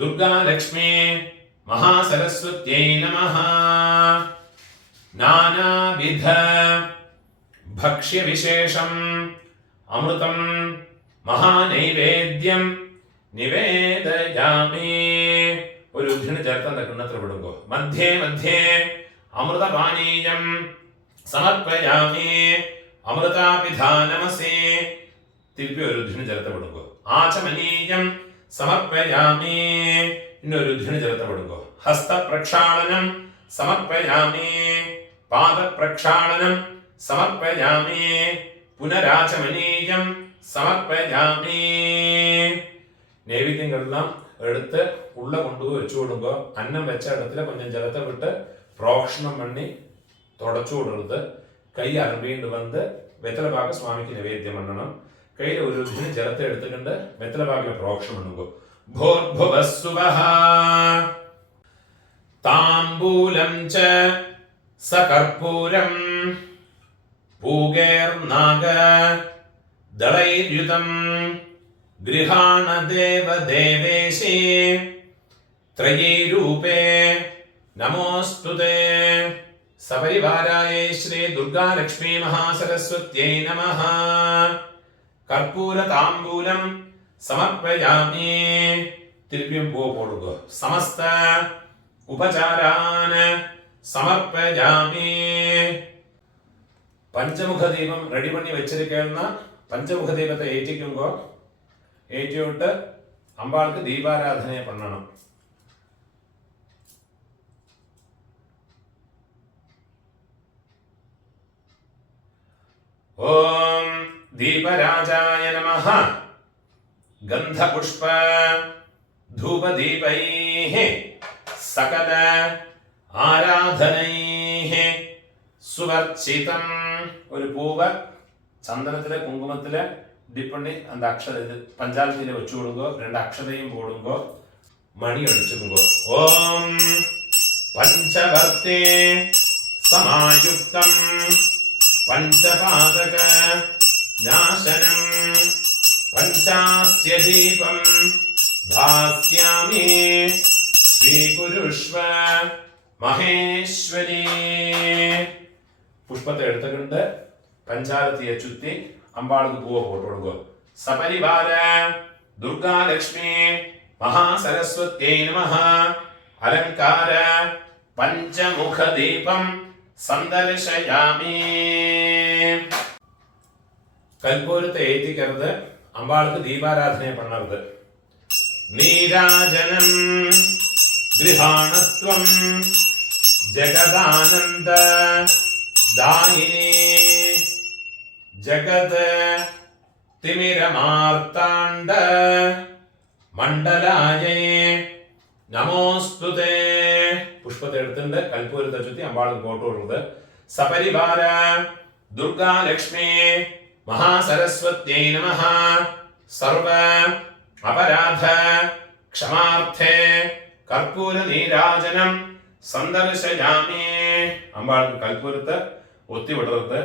துர்கா லக்ஷ்மி மகாசரஸ்வத்யை நமஹ. நானாவித ഭക്ഷ്യ വിശേഷം അമൃതം മഹാനൈവേദ്യം നിവേദയാമി. ഒരു ഉദ്ധിന് ചേർത്ത് കിണ്ണത്തിൽ വിടുമ്പോ മധ്യേ മധ്യേ അമൃതപാനീയം സമർപ്പയാമി. അമൃതാപിധാനമസി. തിരുപ്പി ഒരു ഉദ്ധിന് ചേർത്ത് വിടുമ്പോ ആചമനീയം സമർപ്പയാമി. ഇന്നൊരു ഉദ്ധിന് ചേർത്ത് വിടുമ്പോ ഹസ്തപ്രക്ഷാളനം സമർപ്പയാമി. പാദപ്രക്ഷാളനം സമർപ്പയാമി. പുനരാചമനീയം സമർപ്പയാമി. നൈവേദ്യങ്ങളെല്ലാം എടുത്ത് ഉള്ള കൊണ്ടുപോയി വെച്ചു കൊടുക്കുക. അന്നം വെച്ച ഇടത്തില് കൊഞ്ചം ജലത്തെ വിട്ട് പ്രോക്ഷണം പണി തുടച്ചു കൊടുത്ത് കൈ അരമ്പീണ്ട് വന്ന് വെത്തലഭാഗ സ്വാമിക്ക് നൈവേദ്യം പണ്ണണം. കയ്യിൽ ഒരു ജലത്തെ എടുത്തുകൊണ്ട് വെത്തലഭാഗിലെ പ്രോക്ഷണം പണ്ണുക. ഭോർഭുവസ്സുവഃ താംബൂലം ച സകർപ്പൂരം പൂഗേർനാഗ ദളൈര്യുതം ഗൃഹാണ ദേവദേവേശേ ത്രയീരൂപേ നമോസ്തുതേ. സപരിവാരായേ ശ്രീ ദുർഗാലക്ഷ്മീ മഹാസരസ്വത്यै നമഃ. കർപ്പൂര താംബൂലം സമർപ്പയാമി. തിരുപ്പിയും പൂ പോടുക. സമസ്ത ഉപചാരാൻ സമർപ്പയാമി. പഞ്ചമുഖ ദീപം റെഡി പണി വെച്ചിരിക്കുന്ന പഞ്ചമുഖ ദീപത്തെ ഏറ്റിക്കുമ്പോ ഏറ്റിവിട്ട് അമ്പാൾക്ക് ദീപാരാധനയെ പണ്ണണം. ഓം ദീപരാജായ നമഃ. ഗന്ധപുഷ്പ ധൂപദീപൈഃ സകല ആരാധനൈഃ സുവർച്ചിതം. ഒരു പൂവ് ചന്ദനത്തിലെ കുങ്കുമത്തിലെ ഡിപ്പണ്ണി அந்த അക്ഷര പഞ്ചാലത്തിലെ വെച്ചു കൊടുക്കോ. രണ്ട് അക്ഷരയും പോടുമ്പോ മണി അടിച്ചുകൊണ്ടോ. ഓം പഞ്ചവർത്തേ സമായുക്തം പഞ്ചപാതക നാശനം പഞ്ചാസ്യ ദീപം ദാസ്യാമി സ്വീകുരുഷ്വ മഹേശ്വരീ. പുഷ്പത്തെ എടുത്തുകൊണ്ട് പഞ്ചാരത്തിയെ ചുറ്റി അമ്പാൾക്ക് പൂവ പോട്ട് കൊടുക്കുക. സപരിവാര ദുർഗാലക്ഷ്മി മഹാസരസ്വത്यै നമഃ. അലങ്കാര പഞ്ചമുഖ ദീപം സന്ദർശയാമി. കൽപ്പൂരത്തെ ഏറ്റിക്കരുത്. അമ്പാൾക്ക് ദീപാരാധനയെ പണ്ണരുത്. നീരാജനം ഗൃഹാണത്വം ജഗദാനന്ദ ദായിനി. ജഗത് തിമിരമാർത്താണ്ഡ മണ്ഡലായേ നമോസ്തുതേ. പുഷ്പത്തെ എടുത്തിട്ട് കൽപ്പൂരത്തെ ചുറ്റി അമ്പാൾക്ക് പോട്ട് കൊടുക്കുന്നത്. സപരിവാര ദുർഗാലക്ഷ്മി മഹാസരസ്വത്यै നമഃ. സർവ അപരാധ ക്ഷമാർത്ഥേ കർപ്പൂര നീരാജനം സന്ദർശയാമി. അമ്പാൾക്ക് കൽപ്പൂരത്ത് ഒത്തി വിടരുത്.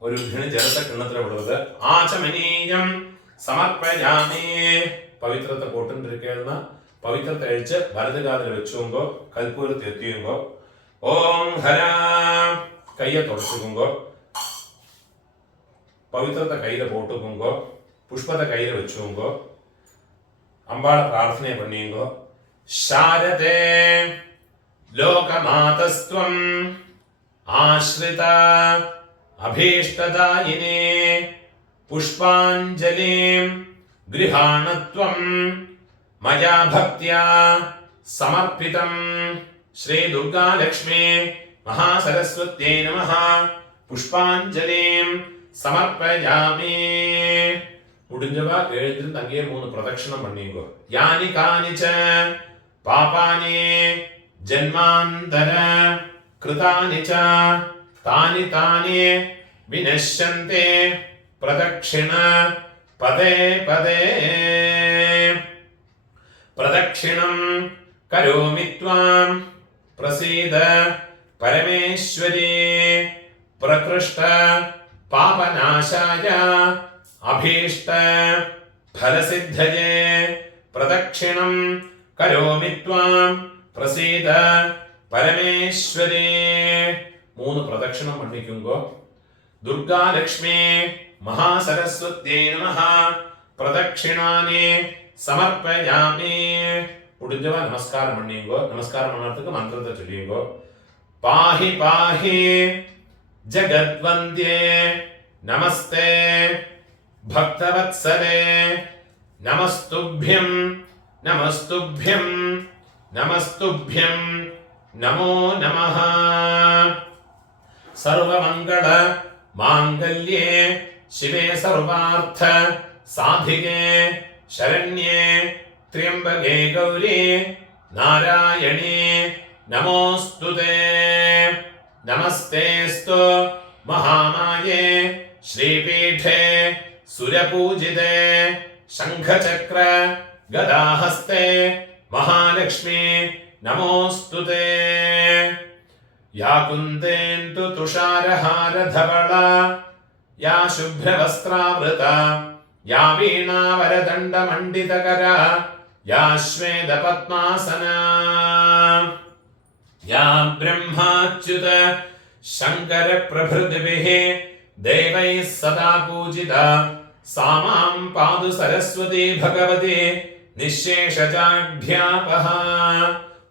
ഒരു ജലത്തെ കിണ്ണത്തിൽ വിടരുത്. ആചമനീയം സമർപ്പയാമി. പവിത്രത്തെ പോട്ടിരിക്കുന്ന പവിത്രത്തെ അഴിച്ച് വലതുകാലിൽ വെച്ചുകൊണ്ടോ കൽപ്പൂരത്തെ എത്തിയുമ്പോ ഓം ഹരാ കയ്യെ തുടച്ചുകൊണ്ടോ പവിത്രത്തെ കയ്യിലെ പോട്ടുകൊണ്ടോ പുഷ്പത്തെ കയ്യിൽ വെച്ചുകൊണ്ടോ അമ്പാളെ പ്രാർത്ഥനയെ പണിയുമ്പോ ശാരദേ ലോകമാതസ്ത്വം ആശ്രിത അഭീഷ്ടദായിനേ പുഷ്പാഞ്ജലിം ഗൃഹാണത്വം മയാ ഭക്ത്യാ സമർപ്പിതം. ശ്രീ ദുർഗാലക്ഷ്മി മഹാസരസ്വത്यै നമഃ. പുഷ്പാഞ്ജലിം സമർപ്പയാമി. മുടിഞ്ഞവ എഴുത്തിൽ തങ്ങിയ 3 പ്രദക്ഷിണം പണിയുക. യാനി കാനിച്ച പാപാനി ജന്മാന്തര കൃതാനി ച താനി താനി വിനശ്യന്തി പ്രദക്ഷിണ പദേ പദേ. പ്രദക്ഷിണം കരോമി ത്വാം പ്രസീദ പരമേശ്വരി. പ്രകൃഷ്ട പാപനാശായ അഭീഷ്ട ഫലസിദ്ധയേ. പ്രദക്ഷിണം കരോമി ത്വാം പ്രസീദ പരമേശ്വരി. 3 പ്രദക്ഷിണം പണിക്കുമ്പോ ദുർഗാലക്ഷ്മി മഹാസരസ്വത്यै നമഃ. പ്രദക്ഷിണാനി സമർപ്പയാമി. മുടിഞ്ഞവ നമസ്കാരം പണിയുമ്പോ നമസ്കാരം പണിയർക്ക് മന്ത്രത്തെ ചൊല്ലിയുമ്പോ പാഹി പാഹി ജഗദ്വന്ദ്യേ നമസ്തേ ഭക്തവത്സലേ നമസ്തുഭ്യം നമസ്തുഭ്യം നമസ്തുഭ്യം നമോ നമഃ. സർവമംഗള മാംഗല്യേ ശിവേ സർവാർത്ഥ സാധികേ ശരണ്യേ ത്ര്യംബകേ ഗൗരി നാരായണീ നമോസ്തുതേ. നമസ്തേസ്തു മഹാമായേ ശ്രീപീഠേ സുരപൂജിതേ ശംഖചക്ര ഗദാഹസ്തേ മഹാലക്ഷ്മി നമോസ്തുതേ. യാ കുന്ദേന്ദു തുഷാരഹാരധവള യാ ശുഭ്രവസ്ത്രാവൃത യാ വീണാവരദണ്ഡമണ്ഡിതകര യാ ശ്വേതപദ്മാസന യാ ബ്രഹ്മാച്യുത ശങ്കര പ്രഭൃതിഭിः ദേവൈः സദാ പൂജിത സാ മാം പാതു സരസ്വതി ഭഗവതി നിശേഷജാഢ്യാപഹ.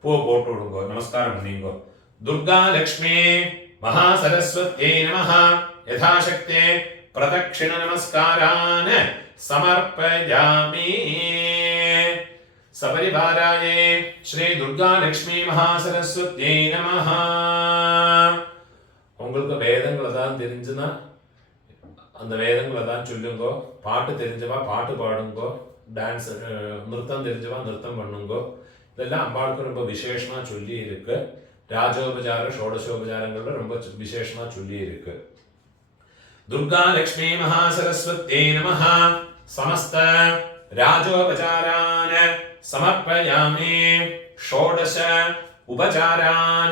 പോട്ട് കൊടുങ്കോ നമസ്കാരം നീങ്കോ. ദുർഗാലക്ഷ്മി മഹാസരസ്വത്यै നമഃ. യഥാശക്തി പ്രദക്ഷിണ നമസ്കാരാൻ സമർപ്പയാമി. സപരിവാരായേ ശ്രീ ദുർഗാലക്ഷ്മി மகாசரஸ்வத்யை நமஹ. உங்களுக்கு வேதங்களை தான் தெரிஞ்சுன்னா அந்த வேதங்களை தான் சொல்லுங்கோ. பாட்டு தெரிஞ்சவா பாட்டு பாடுங்கோ. டான்ஸ் நிறுத்தம் தெரிஞ்சவா நிறுத்தம் பண்ணுங்கோ. இதெல்லாம் அம்பாளுக்கு ரொம்ப விசேஷமா சொல்லி இருக்கு. ராஜோபசார ஷோடசோபசாரங்கள்ல ரொம்ப விசேஷமா சொல்லி இருக்கு. துர்கா லக்ஷ்மி மகாசரஸ்வத்யை நமஹ. சமஸ்த രാജോപചാരാൻ സമർപ്പയാമി. ഷോഡശ ഉപചാരാൻ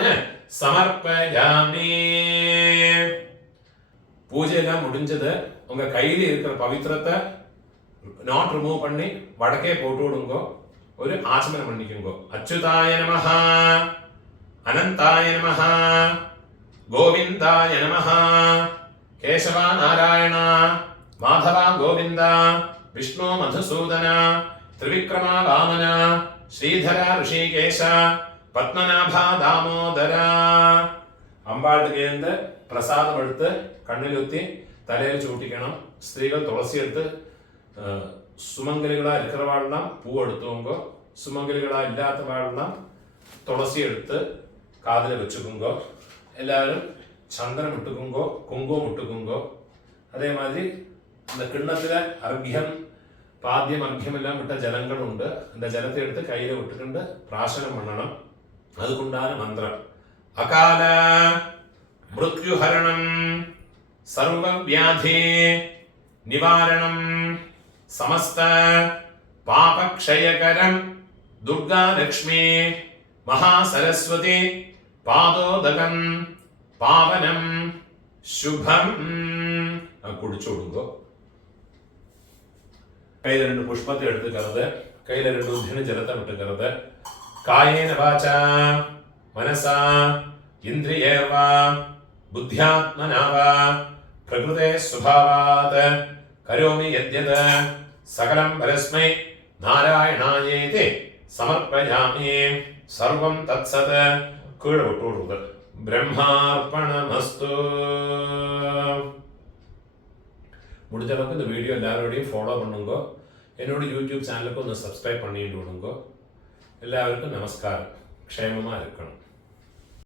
സമർപ്പയാമി. பூஜையெல்லாம் முடிஞ்சது. உங்க கையில இருக்கிற பவித்திரத்தை நாட் ரிமூவ் பண்ணி வடக்கே போட்டு விடுங்கோ. ஒரு ஆச்சமனம் பண்ணிக்கோங்க. அச்சுதாய நமஹ, அனந்தாய நமஹ, கோவிந்தாய நமஹ, கேசவா நாராயண, மாதவா கோவிந்தா, விஷ்ணு மதுசூதன, ത്രിവിക്രമ വാമന, ശ്രീധര ഋഷികേശ, പത്മനാഭ ദാമോദര. അമ്പാളുടെ കയ്യിൽ പ്രസാദം എടുത്ത് കണ്ണിലുത്തി തലയിൽ ചൂട്ടിക്കണം. സ്ത്രീകൾ തുളസി എടുത്ത് സുമംഗലികളാ ഇരിക്കുന്നവാളെല്ലാം പൂ എടുത്തുകൊങ്കോ. സുമംഗലികളാ ഇല്ലാത്ത വാളെല്ലാം തുളസി എടുത്ത് കാതിൽ വെച്ചുകൊങ്കോ. എല്ലാവരും ചന്ദനം ഇട്ടുകൊങ്കോ, കുങ്കുമം ഇട്ടുകൊങ്കോ. അതേമാതിരി இந்த கிண்ணத்துல அர்க்யம் பாத்தியம் அர்க்யம் எல்லாம் விட்ட ஜலங்கள் உண்டு. அந்த ஜலத்தை எடுத்து கையில விட்டுக்கிண்டு பிராசனம் பண்ணணும். அதுக்குண்டான மந்திரம் அகால மிருத்யுஹரணம் சர்வ வியாதி நிவாரணம் சமஸ்த பாபக்ஷயகரம் துர்கா லக்ஷ்மி மகாசரஸ்வதி பாதோதகம் பாவனம் ശുഭം. കുടിച്ചു കൊടുക്കോ. കയ്യിൽ 2 പുഷ്പത്തെ എടുത്തുക്കരുത്. കയ്യിൽ 2 ഉദ്ധിന് ജലത്തെ വിട്ടുക്കരുത്. കായേന വാച മനസാ ഇന്ദ്രിയേവ ബുദ്ധ്യാത്മനാവ പ്രകൃതേ സ്വഭാവാത് കരോമി യദ്യത് സകലം പരസ്മൈ നാരായണായേതി സമർപ്പയാമി. സർവം തത്സത്. കീഴെ വിട്ടുകൊടുക്കുക. ബ്രഹ്മാർപ്പണമസ്തു. முடிஞ்ச அளவுக்கு இந்த வீடியோ எல்லாரோடையும் ஃபாலோ பண்ணுங்க. என்னோட யூடியூப் சேனலுக்கு ஒன்று சப்ஸ்கிரைப் பண்ணிட்டு விடுங்க. எல்லாருக்கும் நமஸ்காரம். க்ஷேமமாக இருக்கணும்.